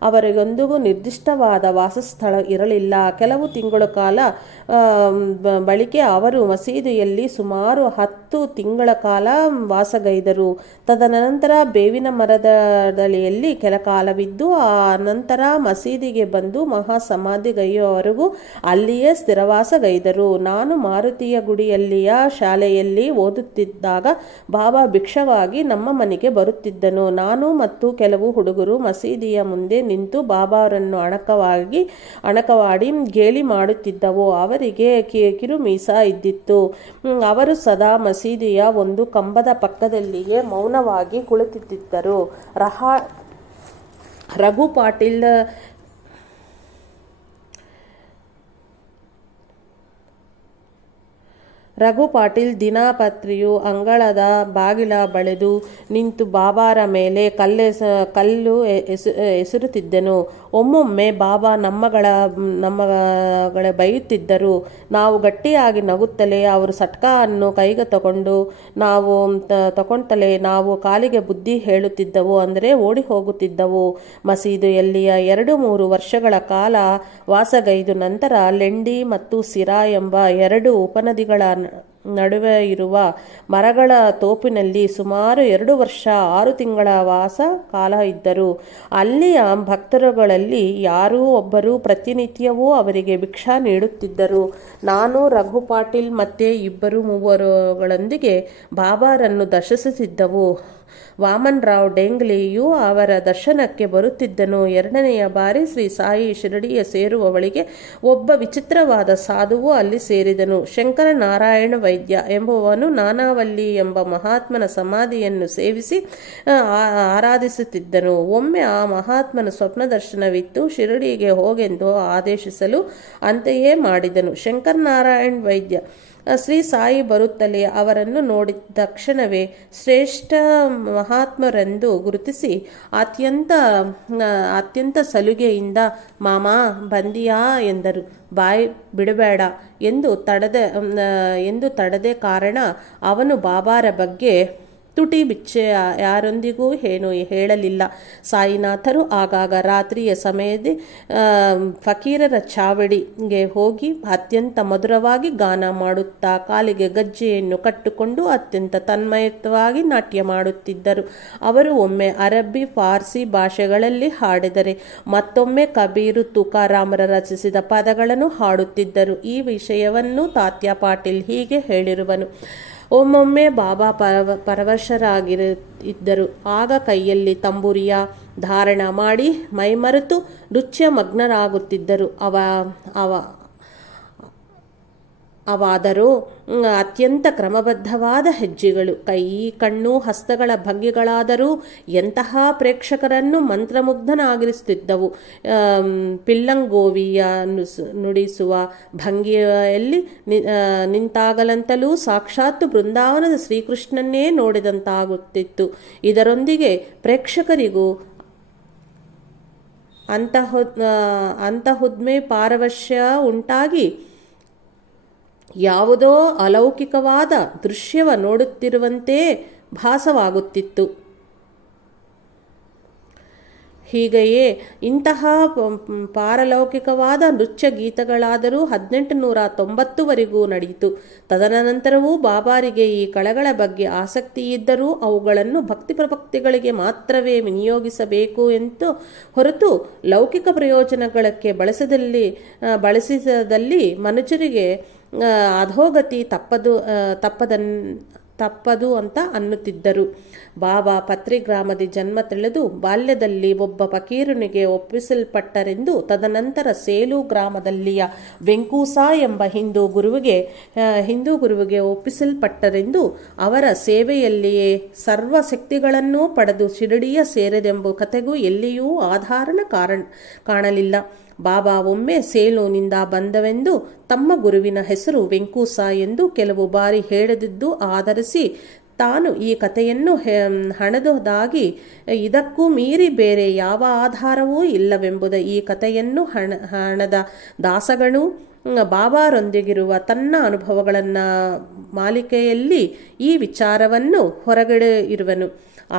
ಅವರಿಗೊಂದು ನಿರ್ದಿಷ್ಟವಾದ ವಾಸಸ್ಥಳ ಇರಲಿಲ್ಲ. ಕೆಲವು ತಿಂಗಳ ಕಾಲ ಬಳಿಕೆ ಅವರು ಮಸೀದಿಯಲ್ಲಿ ಸುಮಾರು 10 10 ತಿಂಗಳ ಕಾಲ ವಾಸಗೈದರು. ತದನಂತರ ಬೇವಿನ ಮರದಡಿಯಲ್ಲಿ ಕೆಲಕಾಲವಿದ್ದು ಆ ನಂತರ ಮಸೀದಿಗೆ ಬಂದು ಮಹಾಸಮಾಧಿಗೈಯುವವರೆಗೂ ಅಲ್ಲಿಯೇ ಸ್ಥಿರವಾಸಗೈದರು. ನಾನು ಮಾರುತಿಯ ಗುಡಿಯಲ್ಲಿಯ ಶಾಲೆಯಲ್ಲಿ ಓದುತ್ತಿದ್ದಾಗ ಬಾಬಾ ಭಿಕ್ಷವಾಗಿ ನಮ್ಮ ಮನೆಗೆ ಬರುತ್ತಿದ್ದನು. ನಾನು ಮತ್ತು ಕೆಲವು ಹುಡುಗರು ಮಸೀದಿಯ ಮುಂದೆ ನಿಂತು ಬಾಬಾರನ್ನು ಅಣಕವಾಡಿ ಗೇಲಿ ಮಾಡುತ್ತಿದ್ದವು. ಅವರಿಗೆ ಕಿರುಮೀಸ ಇದ್ದಿತ್ತು. ಅವರು ಸದಾ ಮಸೀದಿಯ ಒಂದು ಕಂಬದ ಪಕ್ಕದಲ್ಲಿಯೇ ಮೌನವಾಗಿ ಕುಳಿತುತ್ತಿದ್ದರು. ರಘು ಪಾಟೀಲ್ ದಿನಪತ್ರಿಯು ಅಂಗಳದ ಬಾಗಿಲ ಬಳೆದು ನಿಂತು ಬಾಬಾರ ಮೇಲೆ ಕಲ್ಲು ಎಸರುತ್ತಿದ್ದನು. ಒಮ್ಮೊಮ್ಮೆ ಬಾಬಾ ನಮ್ಮಗಳ ಬೈಯುತ್ತಿದ್ದರು. ನಾವು ಗಟ್ಟಿಯಾಗಿ ನಗುತ್ತಲೇ ಅವರು ಸಟ್ಕವನ್ನು ಕೈಗೆ ತಗೊಂಡಲೇ ನಾವು ಕಾಲಿಗೆ ಬುದ್ಧಿ ಹೇಳುತ್ತಿದ್ದವು, ಅಂದರೆ ಓಡಿ ಹೋಗುತ್ತಿದ್ದವು. ಮಸೀದಿಯಲ್ಲಿಯ 2-3 ವರ್ಷಗಳ ಕಾಲ ವಾಸಗೈದು ನಂತರ ಲೆಂಡಿ ಮತ್ತು ಸಿರಾ ಎಂಬ 2 ಉಪನದಿಗಳ ನಡುವೆ ಇರುವ ಮರಗಳ ತೋಪಿನಲ್ಲಿ ಸುಮಾರು 2 ವರ್ಷ 6 ತಿಂಗಳ ವಾಸ ಕಾಲ ಇದ್ದರು. ಅಲ್ಲಿಯ ಭಕ್ತರುಗಳಲ್ಲಿ ಯಾರೋ ಒಬ್ಬರು ಪ್ರತಿನಿತ್ಯವೂ ಅವರಿಗೆ ಭಿಕ್ಷಾ ನೀಡುತ್ತಿದ್ದರು. ನಾನು, ರಘು ಪಾಟೀಲ್ ಮತ್ತೆ 2-3ಗಳೊಂದಿಗೆ ಬಾಬಾರನ್ನು ದರ್ಶಿಸುತ್ತಿದ್ದೆವು. ವಾಮನ್ ರಾವ್ ಡೆಂಗ್ಲಿಯು ಅವರ ದರ್ಶನಕ್ಕೆ ಬರುತ್ತಿದ್ದನು. 2ನೆಯ ಬಾರಿ ಶ್ರೀ ಸಾಯಿ ಶಿರಡಿಯ ಸೇರುವವಳಿಗೆ ಒಬ್ಬ ವಿಚಿತ್ರವಾದ ಸಾಧುವು ಅಲ್ಲಿ ಸೇರಿದನು. ಶಂಕರ ನಾರಾಯಣ ವೈದ್ಯ ಎಂಬುವನು ನಾನಾವಲ್ಲಿ ಎಂಬ ಮಹಾತ್ಮನ ಸಮಾಧಿಯನ್ನು ಸೇವಿಸಿ ಆರಾಧಿಸುತ್ತಿದ್ದನು. ಒಮ್ಮೆ ಆ ಮಹಾತ್ಮನ ಸ್ವಪ್ನ ದರ್ಶನವಿತ್ತು. ಶಿರಡಿಗೆ ಹೋಗೆಂದು ಆದೇಶಿಸಲು ಅಂತೆಯೇ ಮಾಡಿದನು. ಶಂಕರ ನಾರಾಯಣ ವೈದ್ಯ ಶ್ರೀ ಸಾಯಿ ಬರುತ್ತಲೇ ಅವರನ್ನು ನೋಡಿದ ತಕ್ಷಣವೇ ಶ್ರೇಷ್ಠ ಮಹಾತ್ಮರೆಂದು ಗುರುತಿಸಿ ಅತ್ಯಂತ ಸಲುಗೆಯಿಂದ ಮಾಮಾ ಬಂದಿಯಾ ಎಂದರು. ಬಾಯಿ ಬಿಡಬೇಡ ಎಂದು ತಡೆದೆ. ಕಾರಣ ಅವನು ಬಾಬಾರ ಬಗ್ಗೆ ತುಟಿ ಬಿಚ್ಚೆ ಯಾರೊಂದಿಗೂ ಏನೂ ಹೇಳಲಿಲ್ಲ. ಸಾಯಿನಾಥರು ಆಗಾಗ ರಾತ್ರಿಯ ಸಮಯದಲ್ಲಿ ಫಕೀರರ ಚಾವಡಿಗೆ ಹೋಗಿ ಅತ್ಯಂತ ಮಧುರವಾಗಿ ಗಾನ ಮಾಡುತ್ತಾ ಕಾಲಿಗೆ ಗಜ್ಜೆಯನ್ನು ಕಟ್ಟಿಕೊಂಡು ಅತ್ಯಂತ ತನ್ಮಯತ್ವವಾಗಿ ನಾಟ್ಯ ಮಾಡುತ್ತಿದ್ದರು. ಅವರು ಒಮ್ಮೆ ಅರಬ್ಬಿ, ಫಾರ್ಸಿ ಭಾಷೆಗಳಲ್ಲಿ ಹಾಡಿದರೆ ಮತ್ತೊಮ್ಮೆ ಕಬೀರು, ತುಕಾರಾಮರ ರಚಿಸಿದ ಪದಗಳನ್ನು ಹಾಡುತ್ತಿದ್ದರು. ಈ ವಿಷಯವನ್ನು ತಾತ್ಯಾ ಪಾಟೀಲ್ ಹೀಗೆ ಹೇಳಿರುವನು. ಒಮ್ಮೊಮ್ಮೆ ಬಾಬಾ ಪರವಶರಾಗಿದ್ದರು. ಆಗ ಕೈಯಲ್ಲಿ ತಂಬೂರಿಯ ಧಾರಣ ಮಾಡಿ ಮೈಮರೆತು ನೃತ್ಯ ಮಗ್ನರಾಗುತ್ತಿದ್ದರು. ಅವಾದರೂ ಅತ್ಯಂತ ಕ್ರಮಬದ್ಧವಾದ ಹೆಜ್ಜೆಗಳು, ಕೈ, ಕಣ್ಣು, ಹಸ್ತಗಳ ಭಂಗಿಗಳಾದರೂ ಎಂತಹ ಪ್ರೇಕ್ಷಕರನ್ನು ಮಂತ್ರಮುಗ್ಧನಾಗಿರುತ್ತಿದ್ದವು. ಪಿಲ್ಲಂಗೋವಿಯ ನುಡಿಸುವ ಭಂಗಿಯಲ್ಲಿ ನಿಂತಾಗಲಂತಲೂ ಸಾಕ್ಷಾತ್ ಬೃಂದಾವನದ ಶ್ರೀಕೃಷ್ಣನ್ನೇ ನೋಡಿದಂತಾಗುತ್ತಿತ್ತು. ಇದರೊಂದಿಗೆ ಪ್ರೇಕ್ಷಕರಿಗೂ ಅಂತಹುದ್ಮೆ ಪಾರವಶ್ಯ ಉಂಟಾಗಿ ಯಾವುದೋ ಅಲೌಕಿಕವಾದ ದೃಶ್ಯವ ನೋಡುತ್ತಿರುವಂತೆ ಭಾಸವಾಗುತ್ತಿತ್ತು. ಹೀಗೆಯೇ ಇಂತಹ ಪಾರಲೌಕಿಕವಾದ ನೃತ್ಯ ಗೀತಗಳಾದರೂ 1890ವರೆಗೂ ನಡೆಯಿತು. ತದನಂತರವೂ ಬಾಬಾರಿಗೆ ಈ ಕಳೆಗಳ ಬಗ್ಗೆ ಆಸಕ್ತಿ ಇದ್ದರೂ ಅವುಗಳನ್ನು ಭಕ್ತಿ ಪ್ರಪತ್ತಿಗಳಿಗೆ ಮಾತ್ರವೇ ವಿನಿಯೋಗಿಸಬೇಕು ಎಂದು ಹೊರತು ಲೌಕಿಕ ಪ್ರಯೋಜನಗಳಿಗೆ ಬಳಸಿದಲ್ಲಿ ಮನುಷ್ಯರಿಗೆ ಅಧೋಗತಿ ತಪ್ಪದು ಅಂತ ಅನ್ನುತ್ತಿದ್ದರು. ಬಾಬಾ ಪತ್ರಿಗ್ರಾಮದ ಜನ್ಮ ತಿಳಿದು ಬಾಲ್ಯದಲ್ಲಿ ಒಬ್ಬ ಫಕೀರನಿಗೆ ಒಪ್ಪಿಸಲ್ಪಟ್ಟರೆಂದು, ತದನಂತರ ಸೇಲು ಗ್ರಾಮದಲ್ಲಿಯ ವೆಂಕೂಸಾ ಎಂಬ ಹಿಂದೂ ಗುರುವಿಗೆ ಒಪ್ಪಿಸಲ್ಪಟ್ಟರೆಂದು, ಅವರ ಸೇವೆಯಲ್ಲಿಯೇ ಸರ್ವಶಕ್ತಿಗಳನ್ನೂ ಪಡೆದು ಶಿರಡಿಯ ಸೇರಿದೆಂಬ ಕಥೆಗೂ ಎಲ್ಲಿಯೂ ಆಧಾರ ಕಾಣಲಿಲ್ಲ. ಬಾಬಾ ಒಮ್ಮೆ ಸೇಲೂನಿಂದ ಬಂದವೆಂದು ತಮ್ಮ ಗುರುವಿನ ಹೆಸರು ವೆಂಕೂಸ ಎಂದು ಕೆಲವು ಬಾರಿ ಹೇಳಿದ್ದು ಆಧರಿಸಿ ತಾನು ಈ ಕಥೆಯನ್ನು ಹಣದುದಾಗಿ ಇದಕ್ಕೂ ಮೀರಿ ಬೇರೆ ಯಾವ ಆಧಾರವೂ ಇಲ್ಲವೆಂಬುದ ಈ ಕಥೆಯನ್ನು ಹಣದ ದಾಸಗಣು ಬಾಬಾರೊಂದಿಗಿರುವ ತನ್ನ ಅನುಭವಗಳನ್ನು ಮಾಲಿಕೆಯಲ್ಲಿ ಈ ವಿಚಾರವನ್ನು ಹೊರಗಡೆ ಇರುವನು.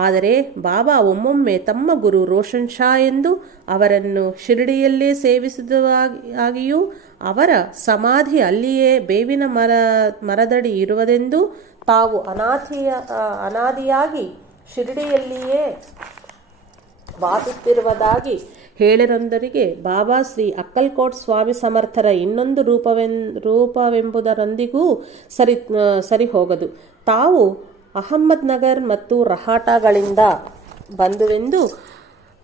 ಆದರೆ ಬಾಬಾ ಒಮ್ಮೊಮ್ಮೆ ತಮ್ಮ ಗುರು ರೋಷನ್ ಶಾ ಎಂದು ಅವರನ್ನು ಶಿರಡಿಯಲ್ಲೇ ಸೇವಿಸಿದಾಗಿಯೂ ಅವರ ಸಮಾಧಿ ಅಲ್ಲಿಯೇ ಬೇವಿನ ಮರದಡಿ ಇರುವುದೆಂದು ತಾವು ಅನಾದಿಯಾಗಿ ಶಿರಡಿಯಲ್ಲಿಯೇ ವಾಸಿಸುತ್ತಿರುವುದಾಗಿ ಹೇಳಿರೊಂದರಿಗೆ ಬಾಬಾ ಶ್ರೀ ಅಕ್ಕಲ್ಕೋಟ್ ಸ್ವಾಮಿ ಸಮರ್ಥರ ಇನ್ನೊಂದು ರೂಪವೆಂಬುದರೊಂದಿಗೂ ಸರಿ ಹೋಗದು. ತಾವು ಅಹಮ್ಮದ್ನಗರ್ ಮತ್ತು ರಹಾಟಗಳಿಂದ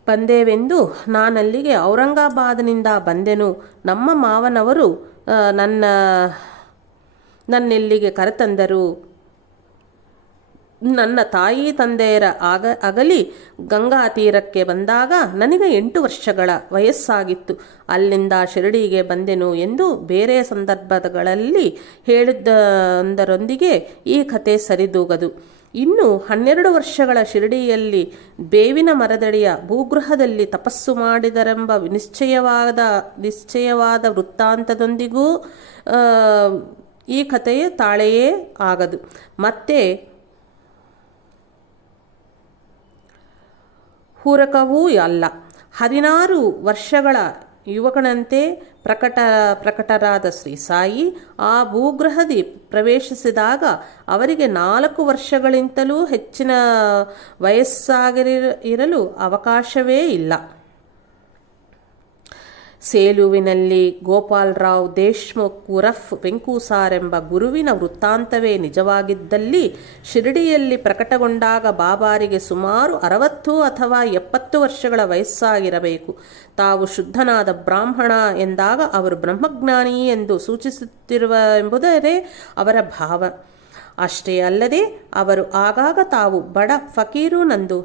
ಬಂದೆವೆಂದು ನಾನಲ್ಲಿಗೆ ಔರಂಗಾಬಾದ್ನಿಂದ ಬಂದೆನು. ನಮ್ಮ ಮಾವನವರು ನನ್ನೆಲ್ಲಿಗೆ ಕರೆತಂದರು. ನನ್ನ ತಾಯಿ ತಂದೆಯರ ಅಗಲಿ ಗಂಗಾ ತೀರಕ್ಕೆ ಬಂದಾಗ ನನಗೆ 8 ವರ್ಷಗಳ ವಯಸ್ಸಾಗಿತ್ತು. ಅಲ್ಲಿಂದ ಶಿರಡಿಗೆ ಬಂದೆನು ಎಂದು ಬೇರೆ ಸಂದರ್ಭಗಳಲ್ಲಿ ಹೇಳಿದ್ದೊಂದರೊಂದಿಗೆ ಈ ಕಥೆ ಸರಿದೂಗದು. ಇನ್ನು 12 ವರ್ಷಗಳ ಶಿರಡಿಯಲ್ಲಿ ಬೇವಿನ ಮರದಡಿಯ ಭೂಗೃಹದಲ್ಲಿ ತಪಸ್ಸು ಮಾಡಿದರೆಂಬ ನಿಶ್ಚಯವಾದ ವೃತ್ತಾಂತದೊಂದಿಗೂ ಈ ಕಥೆಯ ತಾಳೆಯೇ ಆಗದು. ಮತ್ತೆ ಪೂರಕವೂ ಅಲ್ಲ. 16 ವರ್ಷಗಳ ಯುವಕನಂತೆ ಪ್ರಕಟರಾದ ಶ್ರೀ ಸಾಯಿ ಆ ಭೂಗೃಹದಿ ಪ್ರವೇಶಿಸಿದಾಗ ಅವರಿಗೆ 4 ವರ್ಷಗಳಿಂತಲೂ ಹೆಚ್ಚಿನ ವಯಸ್ಸಾಗಿರಲು ಅವಕಾಶವೇ ಇಲ್ಲ. ಸೇಲುವಿನಲ್ಲಿ ಗೋಪಾಲರಾವ್ ದೇಶ್ಮುಖ್ ಉರಫ್ ವೆಂಕೂಸಾರ್ ಎಂಬ ಗುರುವಿನ ವೃತ್ತಾಂತವೇ ನಿಜವಾಗಿದ್ದಲ್ಲಿ ಶಿರಡಿಯಲ್ಲಿ ಪ್ರಕಟಗೊಂಡಾಗ ಬಾಬಾರಿಗೆ ಸುಮಾರು 60 ಅಥವಾ 70 ವರ್ಷಗಳ ವಯಸ್ಸಾಗಿರಬೇಕು. ತಾವು ಶುದ್ಧನಾದ ಬ್ರಾಹ್ಮಣ ಎಂದಾಗ ಅವರು ಬ್ರಹ್ಮಜ್ಞಾನಿ ಎಂದು ಸೂಚಿಸುತ್ತಿರುವೆಂಬುದೇ ಅವರ ಭಾವ. ಅಷ್ಟೇ ಅಲ್ಲದೆ ಅವರು ಆಗಾಗ ತಾವು ಬಡ ಫಕೀರನೆಂದು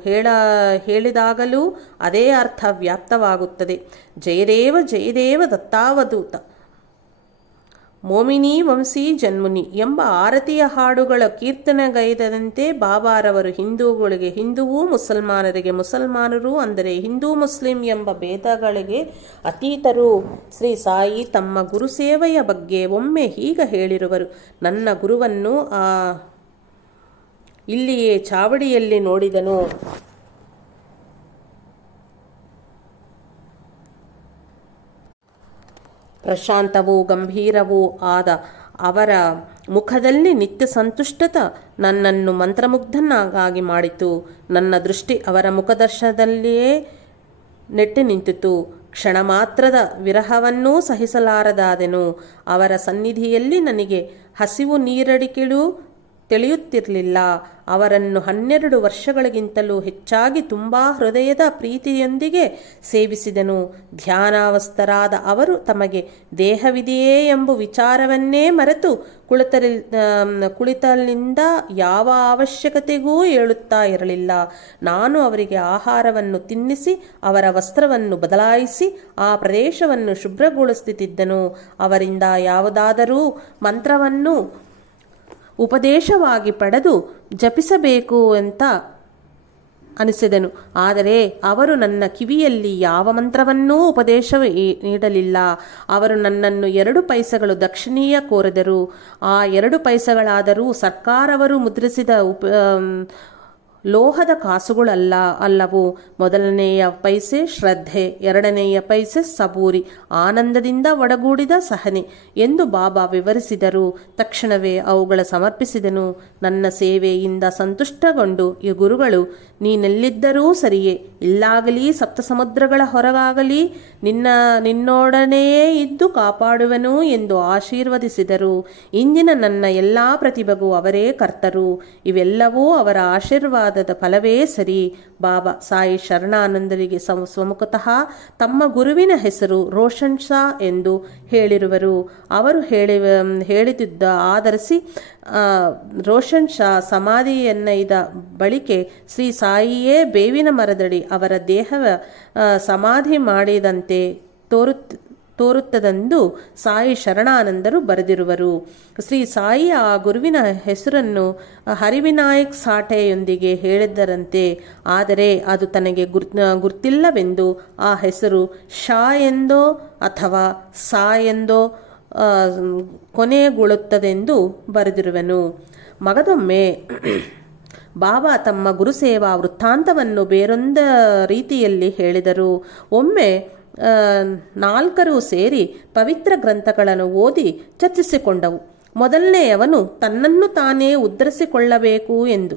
ಹೇಳಿದಾಗಲೂ ಅದೇ ಅರ್ಥ ವ್ಯಾಪ್ತವಾಗುತ್ತದೆ. ಜಯದೇವ ಜಯದೇವ ದತ್ತಾವಧೂತ ಮೋಮಿನಿ ವಂಶಿ ಜನ್ಮುನಿ ಎಂಬ ಆರತಿಯ ಹಾಡುಗಳ ಕೀರ್ತನೆಗೈದಂತೆ ಬಾಬಾರವರು ಹಿಂದೂಗಳಿಗೆ ಹಿಂದುವು, ಮುಸಲ್ಮಾನರಿಗೆ ಮುಸಲ್ಮಾನರು, ಅಂದರೆ ಹಿಂದೂ ಮುಸ್ಲಿಂ ಎಂಬ ಭೇದಗಳಿಗೆ ಅತೀತರು. ಶ್ರೀ ಸಾಯಿ ತಮ್ಮ ಗುರುಸೇವೆಯ ಬಗ್ಗೆ ಒಮ್ಮೆ ಹೀಗೆ ಹೇಳಿರುವರು: ನನ್ನ ಗುರುವನ್ನು ಇಲ್ಲಿಯೇ ಚಾವಡಿಯಲ್ಲಿ ನೋಡಿದನು. ಪ್ರಶಾಂತವೂ ಗಂಭೀರವೂ ಆದ ಅವರ ಮುಖದಲ್ಲಿ ನಿತ್ಯ ಸಂತುಷ್ಟತ ನನ್ನನ್ನು ಮಂತ್ರಮುಗ್ಧನಾಗಿ ಮಾಡಿತು. ನನ್ನ ದೃಷ್ಟಿ ಅವರ ಮುಖದರ್ಶನದಲ್ಲಿಯೇ ನೆಟ್ಟಿ ನಿಂತಿತು. ಕ್ಷಣ ಮಾತ್ರದ ವಿರಹವನ್ನೂ ಸಹಿಸಲಾರದಾದೆನು. ಅವರ ಸನ್ನಿಧಿಯಲ್ಲಿ ನನಗೆ ಹಸಿವು ನೀರಡಿಕೆಯೂ ತಿಳಿಯುತ್ತಿರಲಿಲ್ಲ. ಅವರನ್ನು 12 ವರ್ಷಗಳಿಗಿಂತಲೂ ಹೆಚ್ಚಾಗಿ ತುಂಬಾ ಹೃದಯದ ಪ್ರೀತಿಯೊಂದಿಗೆ ಸೇವಿಸಿದನು. ಧ್ಯಾನಾವಸ್ಥರಾದ ಅವರು ತಮಗೆ ದೇಹವಿದೆಯೇ ಎಂಬ ವಿಚಾರವನ್ನೇ ಮರೆತು ಕುಳಿತಲ್ಲಿಂದ ಯಾವ ಅವಶ್ಯಕತೆಗೂ ಏಳುತ್ತಾ ಇರಲಿಲ್ಲ. ನಾನು ಅವರಿಗೆ ಆಹಾರವನ್ನು ತಿನ್ನಿಸಿ ಅವರ ವಸ್ತ್ರವನ್ನು ಬದಲಾಯಿಸಿ ಆ ಪ್ರದೇಶವನ್ನು ಶುಭ್ರಗೊಳಿಸುತ್ತಿದ್ದನು. ಅವರಿಂದ ಯಾವುದಾದರೂ ಮಂತ್ರವನ್ನು ಉಪದೇಶವಾಗಿ ಪಡೆದು ಜಪಿಸಬೇಕು ಅಂತ ಅನಿಸಿದೆನು. ಆದರೆ ಅವರು ನನ್ನ ಕಿವಿಯಲ್ಲಿ ಯಾವ ಮಂತ್ರವನ್ನೂ ಉಪದೇಶ ನೀಡಲಿಲ್ಲ. ಅವರು ನನ್ನನ್ನು 2 ಪೈಸೆಗಳು ದಕ್ಷಿಣೀಯ ಕೋರಿದರು. ಆ 2 ಪೈಸೆಗಳಾದರೂ ಸರ್ಕಾರವರು ಮುದ್ರಿಸಿದ ಲೋಹದ ಕಾಸುಗಳಲ್ಲವು. ಮೊದಲನೆಯ ಪೈಸೆ ಶ್ರದ್ಧೆ, 2ನೆಯ ಪೈಸೆ ಸಬೂರಿ, ಆನಂದದಿಂದ ಒಡಗೂಡಿದ ಸಹನೆ ಎಂದು ಬಾಬಾ ವಿವರಿಸಿದರು. ತಕ್ಷಣವೇ ಅವುಗಳ ಸಮರ್ಪಿಸಿದನು. ನನ್ನ ಸೇವೆಯಿಂದ ಸಂತುಷ್ಟಗೊಂಡು ಈ ಗುರುಗಳು, ನೀನೆಲ್ಲಿದ್ದರೂ ಸರಿಯೇ, ಇಲ್ಲಾಗಲಿ ಸಪ್ತ ಸಮುದ್ರಗಳ ಹೊರಗಾಗಲಿ ನಿನ್ನೊಡನೆಯೇ ಇದ್ದು ಕಾಪಾಡುವೆನು ಎಂದು ಆಶೀರ್ವದಿಸಿದರು. ಇಂದಿನ ನನ್ನ ಎಲ್ಲಾ ಪ್ರತಿಭೆಗೂ ಅವರೇ ಕರ್ತರು. ಇವೆಲ್ಲವೂ ಅವರ ಆಶೀರ್ವಾದದ ಫಲವೇ ಸರಿ. ಬಾಬಾ ಸಾಯಿ ಶರಣಾನಂದರಿಗೆ ಸ್ವಮುಖತಃ ತಮ್ಮ ಗುರುವಿನ ಹೆಸರು ರೋಷನ್ ಶಾ ಎಂದು ಹೇಳಿರುವರು. ಅವರು ಹೇಳಿದ್ದ ಆಧರಿಸಿ ರೋಷನ್ ಶಾ ಸಮಾಧಿಯನ್ನೈದ ಬಳಿಕೆ ಶ್ರೀ ಸಾಯಿಯೇ ಬೇವಿನ ಮರದಡಿ ಅವರ ದೇಹವ ಸಮಾಧಿ ಮಾಡಿದಂತೆ ತೋರುತ್ತದೆಂದು ಸಾಯಿ ಶರಣಾನಂದರು ಬರೆದಿರುವರು. ಶ್ರೀ ಸಾಯಿ ಆ ಗುರುವಿನ ಹೆಸರನ್ನು ಹರಿವಿನಾಯಕ್ ಸಾಠೆಯೊಂದಿಗೆ ಹೇಳಿದ್ದರಂತೆ. ಆದರೆ ಅದು ತನಗೆ ಗುರ್ತಿಲ್ಲವೆಂದು ಆ ಹೆಸರು ಶಾ ಎಂದೋ ಅಥವಾ ಸಾ ಎಂದೋ ಕೊನೆಗೊಳ್ಳುತ್ತದೆಂದು ಬರೆದಿರುವೆನು. ಮಗದೊಮ್ಮೆ ಬಾಬಾ ತಮ್ಮ ಗುರುಸೇವಾ ವೃತ್ತಾಂತವನ್ನು ಬೇರೊಂದು ರೀತಿಯಲ್ಲಿ ಹೇಳಿದರು. ಒಮ್ಮೆ 4 ಸೇರಿ ಪವಿತ್ರ ಗ್ರಂಥಗಳನ್ನು ಓದಿ ಚರ್ಚಿಸಿಕೊಂಡವು. ಮೊದಲನೆಯವನು ತನ್ನನ್ನು ತಾನೇ ಉದ್ಧರಿಸಿಕೊಳ್ಳಬೇಕು ಎಂದು,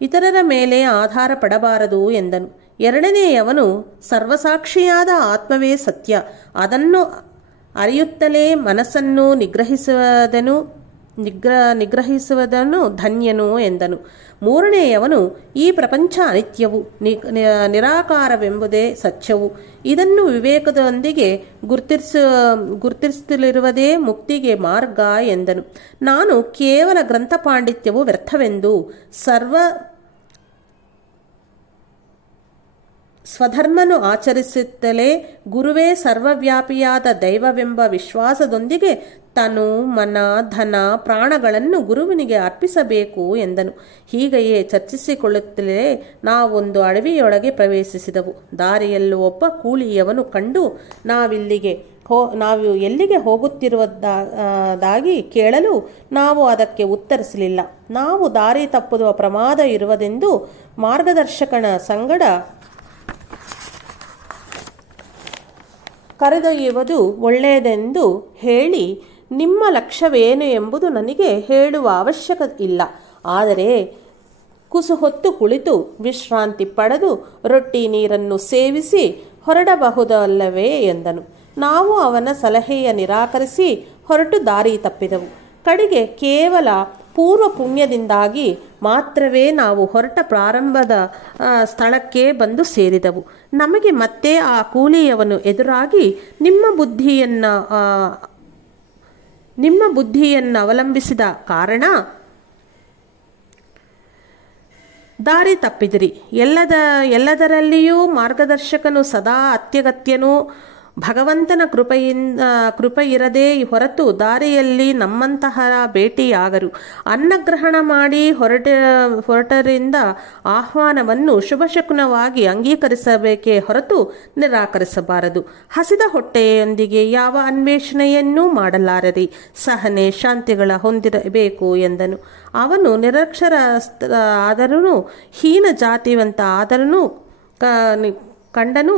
ಇತರರ ಮೇಲೆ ಆಧಾರ ಪಡಬಾರದು ಎಂದನು. ಎರಡನೆಯವನು ಸರ್ವಸಾಕ್ಷಿಯಾದ ಆತ್ಮವೇ ಸತ್ಯ, ಅದನ್ನು ಅರಿಯುತ್ತಲೇ ಮನಸ್ಸನ್ನು ನಿಗ್ರಹಿಸುವುದನು ಧನ್ಯನು ಎಂದನು. ಮೂರನೆಯವನು ಈ ಪ್ರಪಂಚ ಅನಿತ್ಯವು, ನಿರಾಕಾರವೆಂಬುದೇ ಸತ್ಯವು, ಇದನ್ನು ವಿವೇಕದೊಂದಿಗೆ ಗುರುತಿಸುತ್ತಿರುವುದೇ ಮುಕ್ತಿಗೆ ಮಾರ್ಗ ಎಂದನು. ನಾನು ಕೇವಲ ಗ್ರಂಥ ಪಾಂಡಿತ್ಯವು ವ್ಯರ್ಥವೆಂದು ಸ್ವಧರ್ಮನು ಆಚರಿಸುತ್ತಲೇ ಗುರುವೇ ಸರ್ವವ್ಯಾಪಿಯಾದ ದೈವವೆಂಬ ವಿಶ್ವಾಸದೊಂದಿಗೆ ತನು ಮನ ಧನ ಪ್ರಾಣಗಳನ್ನು ಗುರುವಿನಿಗೆ ಅರ್ಪಿಸಬೇಕು ಎಂದನು. ಹೀಗೆಯೇ ಚರ್ಚಿಸಿಕೊಳ್ಳುತ್ತಲೇ ನಾವೊಂದು ಅಡವಿಯೊಳಗೆ ಪ್ರವೇಶಿಸಿದೆವು. ದಾರಿಯಲ್ಲೂ ಒಬ್ಬ ಕೂಲಿಯವನು ಕಂಡು ನಾವು ಎಲ್ಲಿಗೆ ಹೋಗುತ್ತಿರುವುದಾಗಿ ಕೇಳಲು ನಾವು ಅದಕ್ಕೆ ಉತ್ತರಿಸಲಿಲ್ಲ. ನಾವು ದಾರಿ ತಪ್ಪುವ ಪ್ರಮಾದ ಇರುವುದೆಂದು ಮಾರ್ಗದರ್ಶಕನ ಸಂಗಡ ಕರೆದೊಯ್ಯುವುದು ಒಳ್ಳೆಯದೆಂದು ಹೇಳಿ, ನಿಮ್ಮ ಲಕ್ಷ್ಯವೇನು ಎಂಬುದು ನನಗೆ ಹೇಳುವ ಅವಶ್ಯಕತೆ ಇಲ್ಲ, ಆದರೆ ಕುಸು ಹೊತ್ತು ಕುಳಿತು ವಿಶ್ರಾಂತಿ ಪಡೆದು ರೊಟ್ಟಿ ನೀರನ್ನು ಸೇವಿಸಿ ಹೊರಡಬಹುದಲ್ಲವೇ ಎಂದನು. ನಾವು ಅವನ ಸಲಹೆಯ ನಿರಾಕರಿಸಿ ಹೊರಟು ದಾರಿ ತಪ್ಪಿದೆವು. ಕಡೆಗೆ ಕೇವಲ ಪೂರ್ವ ಪುಣ್ಯದಿಂದಾಗಿ ಮಾತ್ರವೇ ನಾವು ಹೊರಟ ಪ್ರಾರಂಭದ ಸ್ಥಳಕ್ಕೆ ಬಂದು ಸೇರಿದೆವು. ನಮಗೆ ಮತ್ತೆ ಆ ಕೂಲಿಯವನು ಎದುರಾಗಿ ನಿಮ್ಮ ಬುದ್ಧಿಯನ್ನು ಅವಲಂಬಿಸಿದ ಕಾರಣ ದಾರಿ ತಪ್ಪಿದಿರಿ. ಎಲ್ಲದರಲ್ಲಿಯೂ ಮಾರ್ಗದರ್ಶಕನು ಸದಾ ಅತ್ಯಗತ್ಯನೂ ಭಗವಂತನ ಕೃಪೆಯಿರದೇ ಹೊರತು ದಾರಿಯಲ್ಲಿ ನಮ್ಮಂತಹ ಭೇಟಿಯಾಗರು. ಅನ್ನಗ್ರಹಣ ಮಾಡಿ ಹೊರಟರಿಂದ ಆಹ್ವಾನವನ್ನು ಶುಭಶಕುನವಾಗಿ ಅಂಗೀಕರಿಸಬೇಕೇ ಹೊರತು ನಿರಾಕರಿಸಬಾರದು. ಹಸಿದ ಹೊಟ್ಟೆಯೊಂದಿಗೆ ಯಾವ ಅನ್ವೇಷಣೆಯನ್ನೂ ಮಾಡಲಾರರಿ. ಸಹನೆ ಶಾಂತಿಗಳ ಹೊಂದಿರಬೇಕು ಎಂದನು. ಅವನು ನಿರಕ್ಷರ ಆದರೂ ಹೀನ ಜಾತಿವಂತ ಆದರೂ ಕಂಡನು.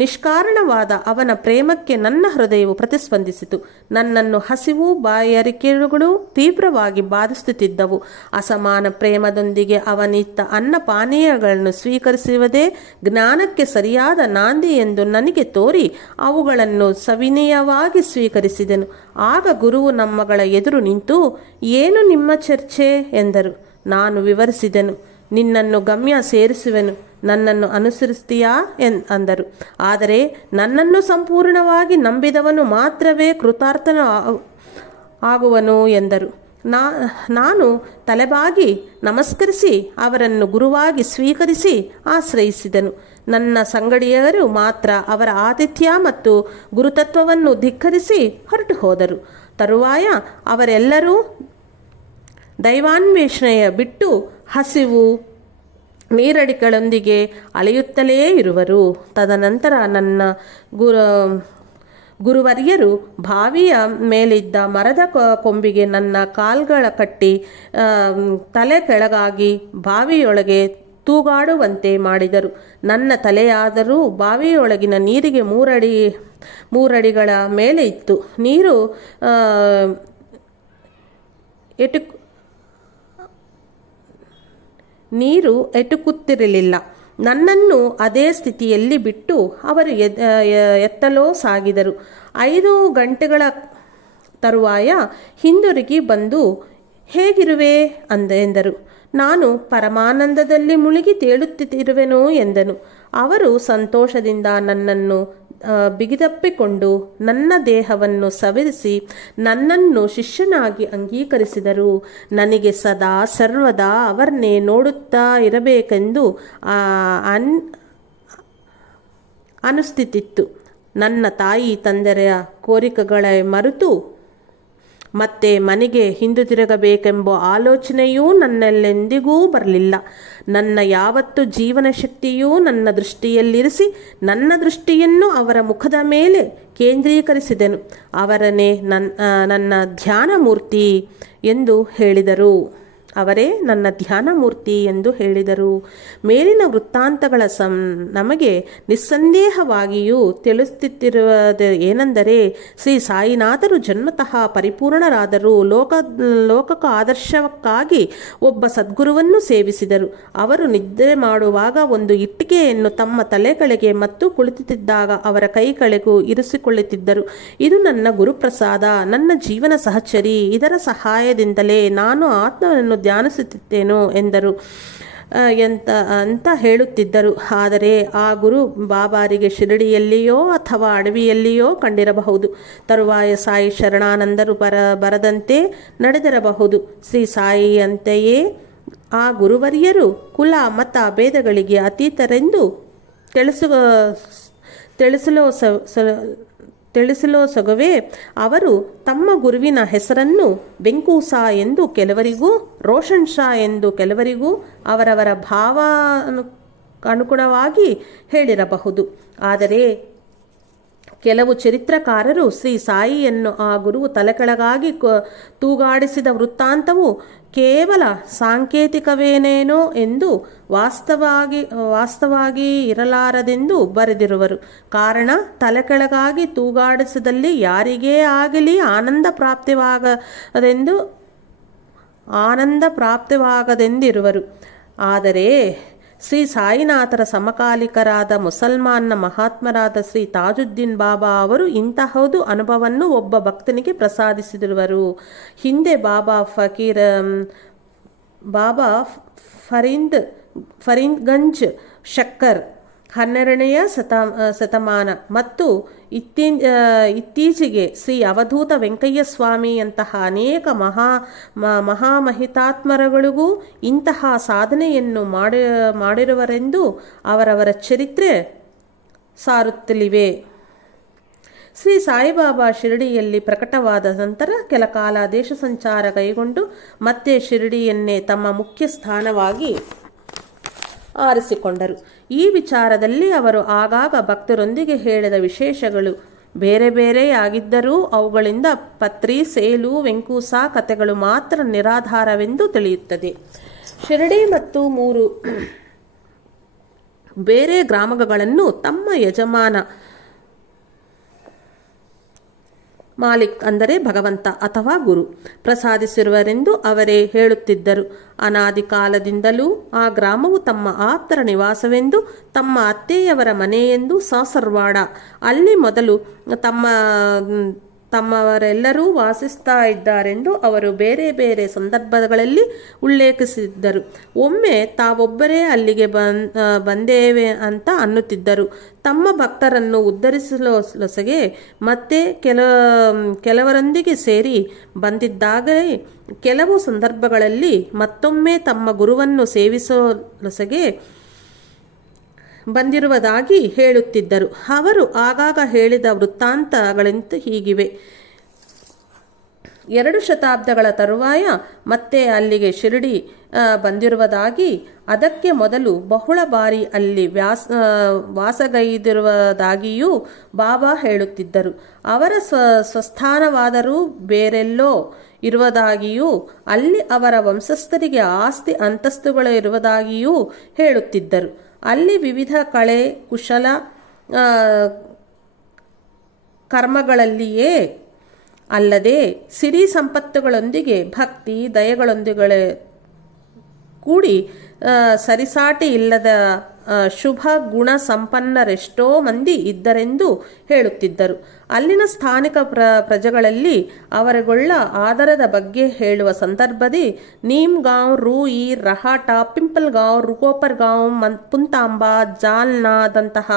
ನಿಷ್ಕಾರಣವಾದ ಅವನ ಪ್ರೇಮಕ್ಕೆ ನನ್ನ ಹೃದಯವು ಪ್ರತಿಸ್ಪಂದಿಸಿತು. ನನ್ನನ್ನು ಹಸಿವು ಬಾಯಾರಿಕೆಗಳು ತೀವ್ರವಾಗಿ ಬಾಧಿಸುತ್ತಿದ್ದವು. ಅಸಮಾನ ಪ್ರೇಮದೊಂದಿಗೆ ಅವನಿತ್ತ ಅನ್ನಪಾನೀಯಗಳನ್ನು ಸ್ವೀಕರಿಸುವುದೇ ಜ್ಞಾನಕ್ಕೆ ಸರಿಯಾದ ನಾಂದಿ ಎಂದು ನನಗೆ ತೋರಿ ಅವುಗಳನ್ನು ಸವಿನಯವಾಗಿ ಸ್ವೀಕರಿಸಿದೆನು. ಆಗ ಗುರುವು ನಮ್ಮಗಳ ಎದುರು ನಿಂತು, ಏನು ನಿಮ್ಮ ಚರ್ಚೆ ಎಂದರು. ನಾನು ವಿವರಿಸಿದೆನು. ನಿನ್ನನ್ನು ಗಮ್ಯ ಸೇರಿಸುವೆನು, ನನ್ನನ್ನು ಅನುಸರಿಸ್ತೀಯಾ ಅಂದರು. ಆದರೆ ನನ್ನನ್ನು ಸಂಪೂರ್ಣವಾಗಿ ನಂಬಿದವನು ಮಾತ್ರವೇ ಕೃತಾರ್ಥನು ಆಗುವನು ಎಂದರು. ನಾನು ತಲೆಬಾಗಿ ನಮಸ್ಕರಿಸಿ ಅವರನ್ನು ಗುರುವಾಗಿ ಸ್ವೀಕರಿಸಿ ಆಶ್ರಯಿಸಿದನು. ನನ್ನ ಸಂಗಡಿಯರು ಮಾತ್ರ ಅವರ ಆತಿಥ್ಯ ಮತ್ತು ಗುರುತತ್ವವನ್ನು ಧಿಕ್ಕರಿಸಿ ಹೊರಟು ಹೋದರು. ತರುವಾಯ ಅವರೆಲ್ಲರೂ ದೈವಾನ್ವೇಷಣೆಯ ಬಿಟ್ಟು ಹಸಿವು ನೀರಡಿಗಳೊಂದಿಗೆ ಅಲೆಯುತ್ತಲೇ ಇರುವರು. ತದನಂತರ ನನ್ನ ಗುರುವರ್ಯರು ಬಾವಿಯ ಮೇಲಿದ್ದ ಮರದ ಕೊಂಬಿಗೆ ನನ್ನ ಕಾಲ್ಗಳ ಕಟ್ಟಿ ತಲೆ ಕೆಳಗಾಗಿ ಬಾವಿಯೊಳಗೆ ತೂಗಾಡುವಂತೆ ಮಾಡಿದರು. ನನ್ನ ತಲೆಯಾದರೂ ಬಾವಿಯೊಳಗಿನ ನೀರಿಗೆ ಮೂರಡಿಗಳ ಮೇಲೆ ಇತ್ತು. ನೀರು ಎಟುಕುತ್ತಿರಲಿಲ್ಲ. ನನ್ನನ್ನು ಅದೇ ಸ್ಥಿತಿಯಲ್ಲಿ ಬಿಟ್ಟು ಅವರು ಎತ್ತಲೋ ಸಾಗಿದರು. 5 ಗಂಟೆಗಳ ತರುವಾಯ ಹಿಂದಿರುಗಿ ಬಂದು, ಹೇಗಿರುವೆ ಎಂದರು. ನಾನು ಪರಮಾನಂದದಲ್ಲಿ ಮುಳುಗಿ ತೇಲುತ್ತಿರುವೆನು ಎಂದನು. ಅವರು ಸಂತೋಷದಿಂದ ನನ್ನನ್ನು ಬಿಗಿದಪ್ಪಿಕೊಂಡು ನನ್ನ ದೇಹವನ್ನು ಸವರಿಸಿ ನನ್ನನ್ನು ಶಿಷ್ಯನಾಗಿ ಅಂಗೀಕರಿಸಿದರು. ನನಗೆ ಸದಾ ಸರ್ವದಾ ಅವರನ್ನೇ ನೋಡುತ್ತಾ ಇರಬೇಕೆಂದು ಅನಿಸುತ್ತಿತ್ತು. ನನ್ನ ತಾಯಿ ತಂದೆಯ ಕೋರಿಕೆಗಳ ಮರೆತು ಮತ್ತೆ ಮನೆಗೆ ಹಿಂದಿರುಗಬೇಕೆಂಬ ಆಲೋಚನೆಯೂ ನನ್ನಲ್ಲೆಂದಿಗೂ ಬರಲಿಲ್ಲ. ನನ್ನ ಯಾವತ್ತು ಜೀವನ ಶಕ್ತಿಯೂ ನನ್ನ ದೃಷ್ಟಿಯಲ್ಲಿರಿಸಿ ನನ್ನ ದೃಷ್ಟಿಯನ್ನು ಅವರ ಮುಖದ ಮೇಲೆ ಕೇಂದ್ರೀಕರಿಸಿದೆನು. ಅವರನ್ನೇ ನನ್ನ ಧ್ಯಾನ ಮೂರ್ತಿ ಎಂದು ಹೇಳಿದರು. ಅವರೇ ನನ್ನ ಧ್ಯಾನ ಮೂರ್ತಿ ಎಂದು ಹೇಳಿದರು. ಮೇಲಿನ ವೃತ್ತಾಂತಗಳ ನಮಗೆ ನಿಸ್ಸಂದೇಹವಾಗಿಯೂ ತಿಳಿಸುತ್ತಿರುವುದು ಏನೆಂದರೆ, ಶ್ರೀ ಸಾಯಿನಾಥರು ಜನ್ಮತಃ ಪರಿಪೂರ್ಣರಾದರು. ಲೋಕಕ ಆದರ್ಶಕ್ಕಾಗಿ ಒಬ್ಬ ಸದ್ಗುರುವನ್ನು ಸೇವಿಸಿದರು. ಅವರು ನಿದ್ರೆ ಮಾಡುವಾಗ ಒಂದು ಇಟ್ಟಿಗೆಯನ್ನು ತಮ್ಮ ತಲೆ ಕೆಳಗೆ ಮತ್ತು ಕುಳಿತಿದ್ದಾಗ ಅವರ ಕೈ ಕೆಳಗೂ ಇರಿಸಿಕೊಳ್ಳುತ್ತಿದ್ದರು. ಇದು ನನ್ನ ಗುರುಪ್ರಸಾದ, ನನ್ನ ಜೀವನ ಸಹಚರಿ. ಇದರ ಸಹಾಯದಿಂದಲೇ ನಾನು ಆತ್ಮವನ್ನು ಧ್ಯಾನಿಸುತ್ತಿದ್ದೇನು ಎಂದರು ಅಂತ ಹೇಳುತ್ತಿದ್ದರು. ಆದರೆ ಆ ಗುರು ಬಾಬಾರಿಗೆ ಶಿರಡಿಯಲ್ಲಿಯೋ ಅಥವಾ ಅಡವಿಯಲ್ಲಿಯೋ ಕಂಡಿರಬಹುದು. ತರುವಾಯ ಸಾಯಿ ಶರಣಾನಂದರು ಬರದಂತೆ ನಡೆದಿರಬಹುದು. ಶ್ರೀ ಸಾಯಿಯಂತೆಯೇ ಆ ಗುರುವರಿಯರು ಕುಲ ಮತ ಭೇದಗಳಿಗೆ ಅತೀತರೆಂದು ತಿಳಿಸಲೋಸಗವೇ ಅವರು ತಮ್ಮ ಗುರುವಿನ ಹೆಸರನ್ನು ಬೆಂಕೂಸ ಎಂದು ಕೆಲವರಿಗೂ, ರೋಷನ್ ಶಾ ಎಂದು ಕೆಲವರಿಗೂ ಅವರವರ ಅನುಗುಣವಾಗಿ ಹೇಳಿರಬಹುದು. ಆದರೆ ಕೆಲವು ಚರಿತ್ರಕಾರರು ಶ್ರೀ ಸಾಯಿಯನ್ನು ಆ ಗುರುವು ತಲೆಕೆಳಗಾಗಿ ತೂಗಾಡಿಸಿದ ವೃತ್ತಾಂತವು ಕೇವಲ ಸಾಂಕೇತಿಕವೇನೇನೋ ಎಂದು ವಾಸ್ತವವಾಗಿ ಇರಲಾರದೆಂದು ಬರೆದಿರುವರು. ಕಾರಣ, ತಲೆಕೆಳಗಾಗಿ ತೂಗಾಡಿಸಿದಲ್ಲಿ ಯಾರಿಗೇ ಆಗಲಿ ಆನಂದ ಪ್ರಾಪ್ತಿವಾಗದೆಂದಿರುವರು. ಆದರೆ ಶ್ರೀ ಸಾಯಿನಾಥರ ಸಮಕಾಲಿಕರಾದ ಮುಸಲ್ಮಾನ್ನ ಮಹಾತ್ಮರಾದ ಶ್ರೀ ತಾಜುದ್ದೀನ್ ಬಾಬಾ ಅವರು ಇಂತಹದ್ದು ಅನುಭವವನ್ನು ಒಬ್ಬ ಭಕ್ತನಿಗೆ ಪ್ರಸಾದಿಸಿರುವರು. ಹಿಂದೆ ಬಾಬಾ ಫರೀದ್ಗಂಜ್ ಶಕ್ಕರ್ 12ನೇ ಶತಮಾನ ಮತ್ತು ಇತ್ತೀಚೆಗೆ ಶ್ರೀ ಅವಧೂತ ವೆಂಕಯ್ಯ ಸ್ವಾಮಿಯಂತಹ ಅನೇಕ ಮಹಾಮಹಿತಾತ್ಮರುಗಳಿಗೂ ಇಂತಹ ಸಾಧನೆಯನ್ನು ಮಾಡಿರುವರೆಂದು ಅವರವರ ಚರಿತ್ರೆ ಸಾರುತ್ತಲಿವೆ. ಶ್ರೀ ಸಾಯಿಬಾಬಾ ಶಿರಡಿಯಲ್ಲಿ ಪ್ರಕಟವಾದ ನಂತರ ಕೆಲ ಕಾಲ ದೇಶ ಸಂಚಾರ ಕೈಗೊಂಡು ಮತ್ತೆ ಶಿರಡಿಯನ್ನೇ ತಮ್ಮ ಮುಖ್ಯ ಸ್ಥಾನವಾಗಿ ಆರಿಸಿಕೊಂಡರು. ಈ ವಿಚಾರದಲ್ಲಿ ಅವರು ಆಗಾಗ ಭಕ್ತರೊಂದಿಗೆ ಹೇಳಿದ ವಿಶೇಷಗಳು ಬೇರೆ ಬೇರೆಯಾಗಿದ್ದರೂ ಅವುಗಳಿಂದ ಪತ್ರಿ, ಸೇಲು, ವೆಂಕೂಸ ಕಥೆಗಳು ಮಾತ್ರ ನಿರಾಧಾರವೆಂದು ತಿಳಿಯುತ್ತದೆ. ಶಿರಡಿ ಮತ್ತು 3 ಬೇರೆ ಗ್ರಾಮಗಳನ್ನು ತಮ್ಮ ಯಜಮಾನ ಮಾಲಿಕ್ ಅಂದರೆ ಭಗವಂತ ಅಥವಾ ಗುರು ಪ್ರಸಾದಿಸಿರುವರೆಂದು ಅವರೇ ಹೇಳುತ್ತಿದ್ದರು. ಅನಾದಿ ಕಾಲದಿಂದಲೂ ಆ ಗ್ರಾಮವು ತಮ್ಮ ಆಪ್ತರ ನಿವಾಸವೆಂದು, ತಮ್ಮ ಅತ್ತೆಯವರ ಮನೆಯೆಂದು ಸಾಸರ್ವಾಡ ಅಲ್ಲಿ ಮೊದಲು ತಮ್ಮವರೆಲ್ಲರೂ ವಾಸಿಸ್ತಾ ಇದ್ದಾರೆಂದು ಅವರು ಬೇರೆ ಬೇರೆ ಸಂದರ್ಭಗಳಲ್ಲಿ ಉಲ್ಲೇಖಿಸಿದ್ದರು. ಒಮ್ಮೆ ತಾವೊಬ್ಬರೇ ಅಲ್ಲಿಗೆ ಬಂದೇವೆ ಅಂತ ಅನ್ನುತ್ತಿದ್ದರು. ತಮ್ಮ ಭಕ್ತರನ್ನು ಉದ್ಧರಿಸಲೊಸಗೆ ಮತ್ತೆ ಕೆಲವರೊಂದಿಗೆ ಸೇರಿ ಬಂದಿದ್ದಾಗಲೇ ಕೆಲವು ಸಂದರ್ಭಗಳಲ್ಲಿ ಮತ್ತೊಮ್ಮೆ ತಮ್ಮ ಗುರುವನ್ನು ಸೇವಿಸಲೊಸಗೆ ಬಂದಿರುವುದಾಗಿ ಹೇಳುತ್ತಿದ್ದರು. ಅವರು ಆಗಾಗ ಹೇಳಿದ ವೃತ್ತಾಂತಗಳಂತೂ ಹೀಗಿವೆ. 2 ಶತಾಬ್ದಗಳ ತರುವಾಯ ಮತ್ತೆ ಅಲ್ಲಿಗೆ ಶಿರಡಿ ಬಂದಿರುವುದಾಗಿ, ಅದಕ್ಕೆ ಮೊದಲು ಬಹಳ ಬಾರಿ ಅಲ್ಲಿ ವಾಸಗೈದಿರುವುದಾಗಿಯೂ ಬಾಬಾ ಹೇಳುತ್ತಿದ್ದರು. ಅವರ ಸ್ವಸ್ಥಾನವಾದರೂ ಬೇರೆಲ್ಲೋ ಇರುವುದಾಗಿಯೂ, ಅಲ್ಲಿ ಅವರ ವಂಶಸ್ಥರಿಗೆ ಆಸ್ತಿ ಅಂತಸ್ತುಗಳು ಇರುವುದಾಗಿಯೂ ಹೇಳುತ್ತಿದ್ದರು. ಅಲ್ಲಿ ವಿವಿಧ ಕಳೆ ಕುಶಲ ಕರ್ಮಗಳಲ್ಲಿಯೇ ಅಲ್ಲದೆ ಸಿರಿ ಸಂಪತ್ತುಗಳೊಂದಿಗೆ ಭಕ್ತಿ ದಯೆಗಳೊಂದಿಗೆ ಕೂಡಿ ಸರಿಸಾಟಿ ಇಲ್ಲದ ಶುಭ ಗುಣ ಸಂಪನ್ನರೆಷ್ಟೋ ಮಂದಿ ಇದ್ದರೆಂದು ಹೇಳುತ್ತಿದ್ದರು. ಅಲ್ಲಿನ ಸ್ಥಾನಿಕ ಪ್ರಜೆಗಳಲ್ಲಿ ಅವರುಗೊಳ್ಳ ಆದರದ ಬಗ್ಗೆ ಹೇಳುವ ಸಂದರ್ಭದಲ್ಲಿ ನೀಮ್ಗಾಂವ್, ರೂಯಿ, ರಹಾಟ, ಪಿಂಪಲ್ಗಾಂವ್, ರುಕೋಪರ್ಗಾಂವ್, ಪುಂತಾಂಬಾ, ಜಾಲ್ನಾದಂತಹ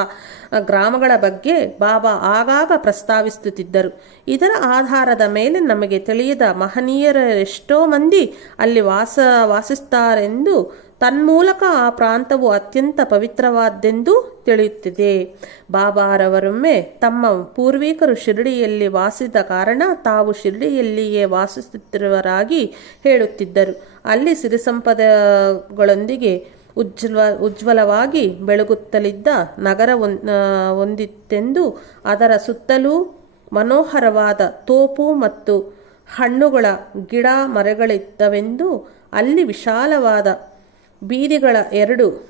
ಗ್ರಾಮಗಳ ಬಗ್ಗೆ ಬಾಬಾ ಆಗಾಗ ಪ್ರಸ್ತಾವಿಸುತ್ತಿದ್ದರು. ಇದರ ಆಧಾರದ ಮೇಲೆ ನಮಗೆ ತಿಳಿಯದ ಮಹನೀಯರ ಎಷ್ಟೋ ಮಂದಿ ಅಲ್ಲಿ ವಾಸಿಸುತ್ತಾರೆಂದು, ತನ್ಮೂಲಕ ಆ ಪ್ರಾಂತವು ಅತ್ಯಂತ ಪವಿತ್ರವಾದ್ದೆಂದು ತಿಳಿಯುತ್ತಿದೆ. ಬಾಬಾರವರೊಮ್ಮೆ ತಮ್ಮ ಪೂರ್ವಿಕರು ಶಿರಡಿಯಲ್ಲಿ ವಾಸಿಸಿದ ಕಾರಣ ತಾವು ಶಿರಡಿಯಲ್ಲಿಯೇ ವಾಸಿಸುತ್ತಿರುವರಾಗಿ ಹೇಳುತ್ತಿದ್ದರು. ಅಲ್ಲಿ ಸಿರಿಸಂಪದಗಳೊಂದಿಗೆ ಉಜ್ವಲವಾಗಿ ಬೆಳಗುತ್ತಲಿದ್ದ ನಗರ ಹೊಂದಿತ್ತೆಂದು, ಅದರ ಸುತ್ತಲೂ ಮನೋಹರವಾದ ತೋಪು ಮತ್ತು ಹಣ್ಣುಗಳ ಗಿಡ ಮರಗಳಿದ್ದವೆಂದು, ಅಲ್ಲಿ ವಿಶಾಲವಾದ ಬೀದಿಗಳ ಎರಡು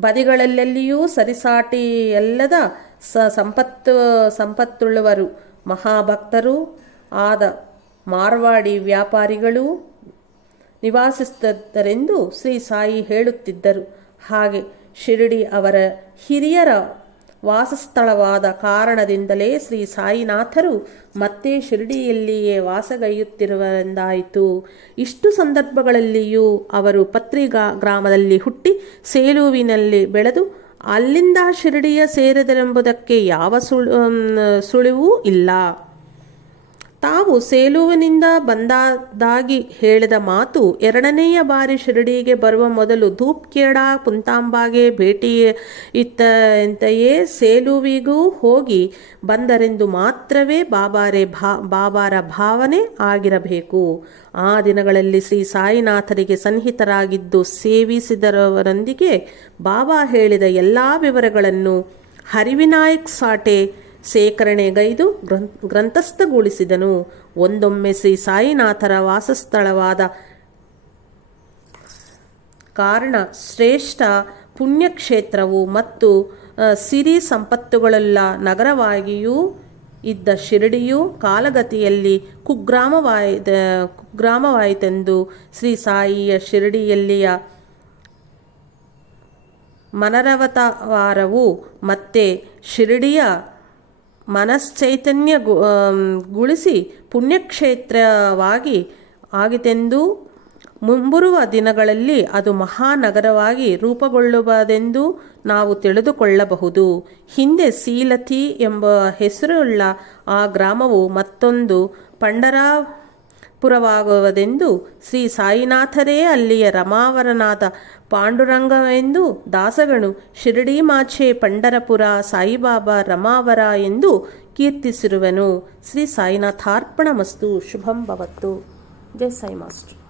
ಬದಿಗಳಲ್ಲೆಲ್ಲಿಯೂ ಸರಿಸಾಟಿಯಲ್ಲದ ಸಂಪತ್ತುಳ್ಳವರು ಮಹಾಭಕ್ತರೂ ಆದ ಮಾರ್ವಾಡಿ ವ್ಯಾಪಾರಿಗಳೂ ನಿವಾಸಿಸುತ್ತಿದ್ದರೆಂದು ಶ್ರೀ ಸಾಯಿ ಹೇಳುತ್ತಿದ್ದರು. ಹಾಗೆ ಶಿರಡಿ ಅವರ ಹಿರಿಯರ ವಾಸಸ್ಥಳವಾದ ಕಾರಣದಿಂದಲೇ ಶ್ರೀ ಸಾಯಿನಾಥರು ಮತ್ತೆ ಶಿರಡಿಯಲ್ಲಿಯೇ ವಾಸಗೈಯುತ್ತಿರುವರೆಂದಾಯಿತು. ಇಷ್ಟು ಸಂದರ್ಭಗಳಲ್ಲಿಯೂ ಅವರು ಪತ್ರಿ ಗ್ರಾಮದಲ್ಲಿ ಹುಟ್ಟಿ ಸೇಲುವಿನಲ್ಲಿ ಬೆಳೆದು ಅಲ್ಲಿಂದ ಶಿರಡಿಯ ಸೇರಿದರೆಂಬುದಕ್ಕೆ ಯಾವ ಸುಳಿವೂ ಇಲ್ಲ. ತಾವು ಸೇಲುವಿನಿಂದ ಬಂದಾದಾಗಿ ಹೇಳಿದ ಮಾತು, ಎರಡನೆಯ ಬಾರಿ ಶಿರಡಿಗೆ ಬರುವ ಮೊದಲು ಧೂಪ್ಖೇಡಾ ಪುಂತಾಂಬಾಗೆ ಭೇಟಿ ಇತ್ತಂತೆಯೇ ಸೇಲುವಿಗೂ ಹೋಗಿ ಬಂದರೆಂದು ಮಾತ್ರವೇ ಬಾಬಾರ ಭಾವನೆ ಆಗಿರಬೇಕು. ಆ ದಿನಗಳಲ್ಲಿ ಶ್ರೀ ಸಾಯಿನಾಥರಿಗೆ ಸನ್ನಿಹಿತರಾಗಿದ್ದು ಸೇವಿಸಿದವರೊಂದಿಗೆ ಬಾಬಾ ಹೇಳಿದ ಎಲ್ಲ ವಿವರಗಳನ್ನು ಹರಿವಿನಾಯಕ್ ಸಾಟೆ ಸೇಕರಣೆಗೈದು ಗ್ರಂಥಸ್ಥಗೊಳಿಸಿದನು. ಒಂದೊಮ್ಮೆ ಶ್ರೀ ಸಾಯಿನಾಥರ ವಾಸಸ್ಥಳವಾದ ಕಾರಣ ಶ್ರೇಷ್ಠ ಪುಣ್ಯಕ್ಷೇತ್ರವು ಮತ್ತು ಸಿರಿ ಸಂಪತ್ತುಗಳುಳ್ಳ ನಗರವಾಗಿಯೂ ಇದ್ದ ಶಿರಡಿಯು ಕಾಲಗತಿಯಲ್ಲಿ ಕುಗ್ರಾಮವಾಯಿತೆಂದು ಶ್ರೀ ಸಾಯಿಯ ಶಿರಡಿಯಲ್ಲಿಯ ಮನರವತಾರವು ಮತ್ತೆ ಶಿರಡಿಯ ಮನಶ್ಚೈತನ್ಯಗೊಳಿಸಿ ಪುಣ್ಯಕ್ಷೇತ್ರವಾಗಿ ಆಗಿತೆಂದು ಮುಂಬರುವ ದಿನಗಳಲ್ಲಿ ಅದು ಮಹಾನಗರವಾಗಿ ರೂಪುಗೊಳ್ಳುವುದೆಂದು ನಾವು ತಿಳಿದುಕೊಳ್ಳಬಹುದು. ಹಿಂದೆ ಸೀಲತಿ ಎಂಬ ಹೆಸರುಳ್ಳ ಆ ಗ್ರಾಮವು ಮತ್ತೊಂದು ಪಂಡರಾಪುರವಾಗುವುದೆಂದು ಶ್ರೀ ಸಾಯಿನಾಥರೇ ಅಲ್ಲಿಯ ರಮಾವರನಾದ ಪಾಂಡುರಂಗವೆಂದು ದಾಸಗಣು ಶಿರಡಿ ಮಾಚೆ ಪಂಡರಪುರ ಸಾಯಿಬಾಬಾ ರಮಾವರ ಎಂದು ಕೀರ್ತಿಸಿರುವನು. ಶ್ರೀ ಸಾಯಿನಾಥಾರ್ಪಣಮಸ್ತು. ಶುಭಂ ಭವತ್ತು. ಜೈ ಸಾಯಿ ಮಾಸ್ಟರ್.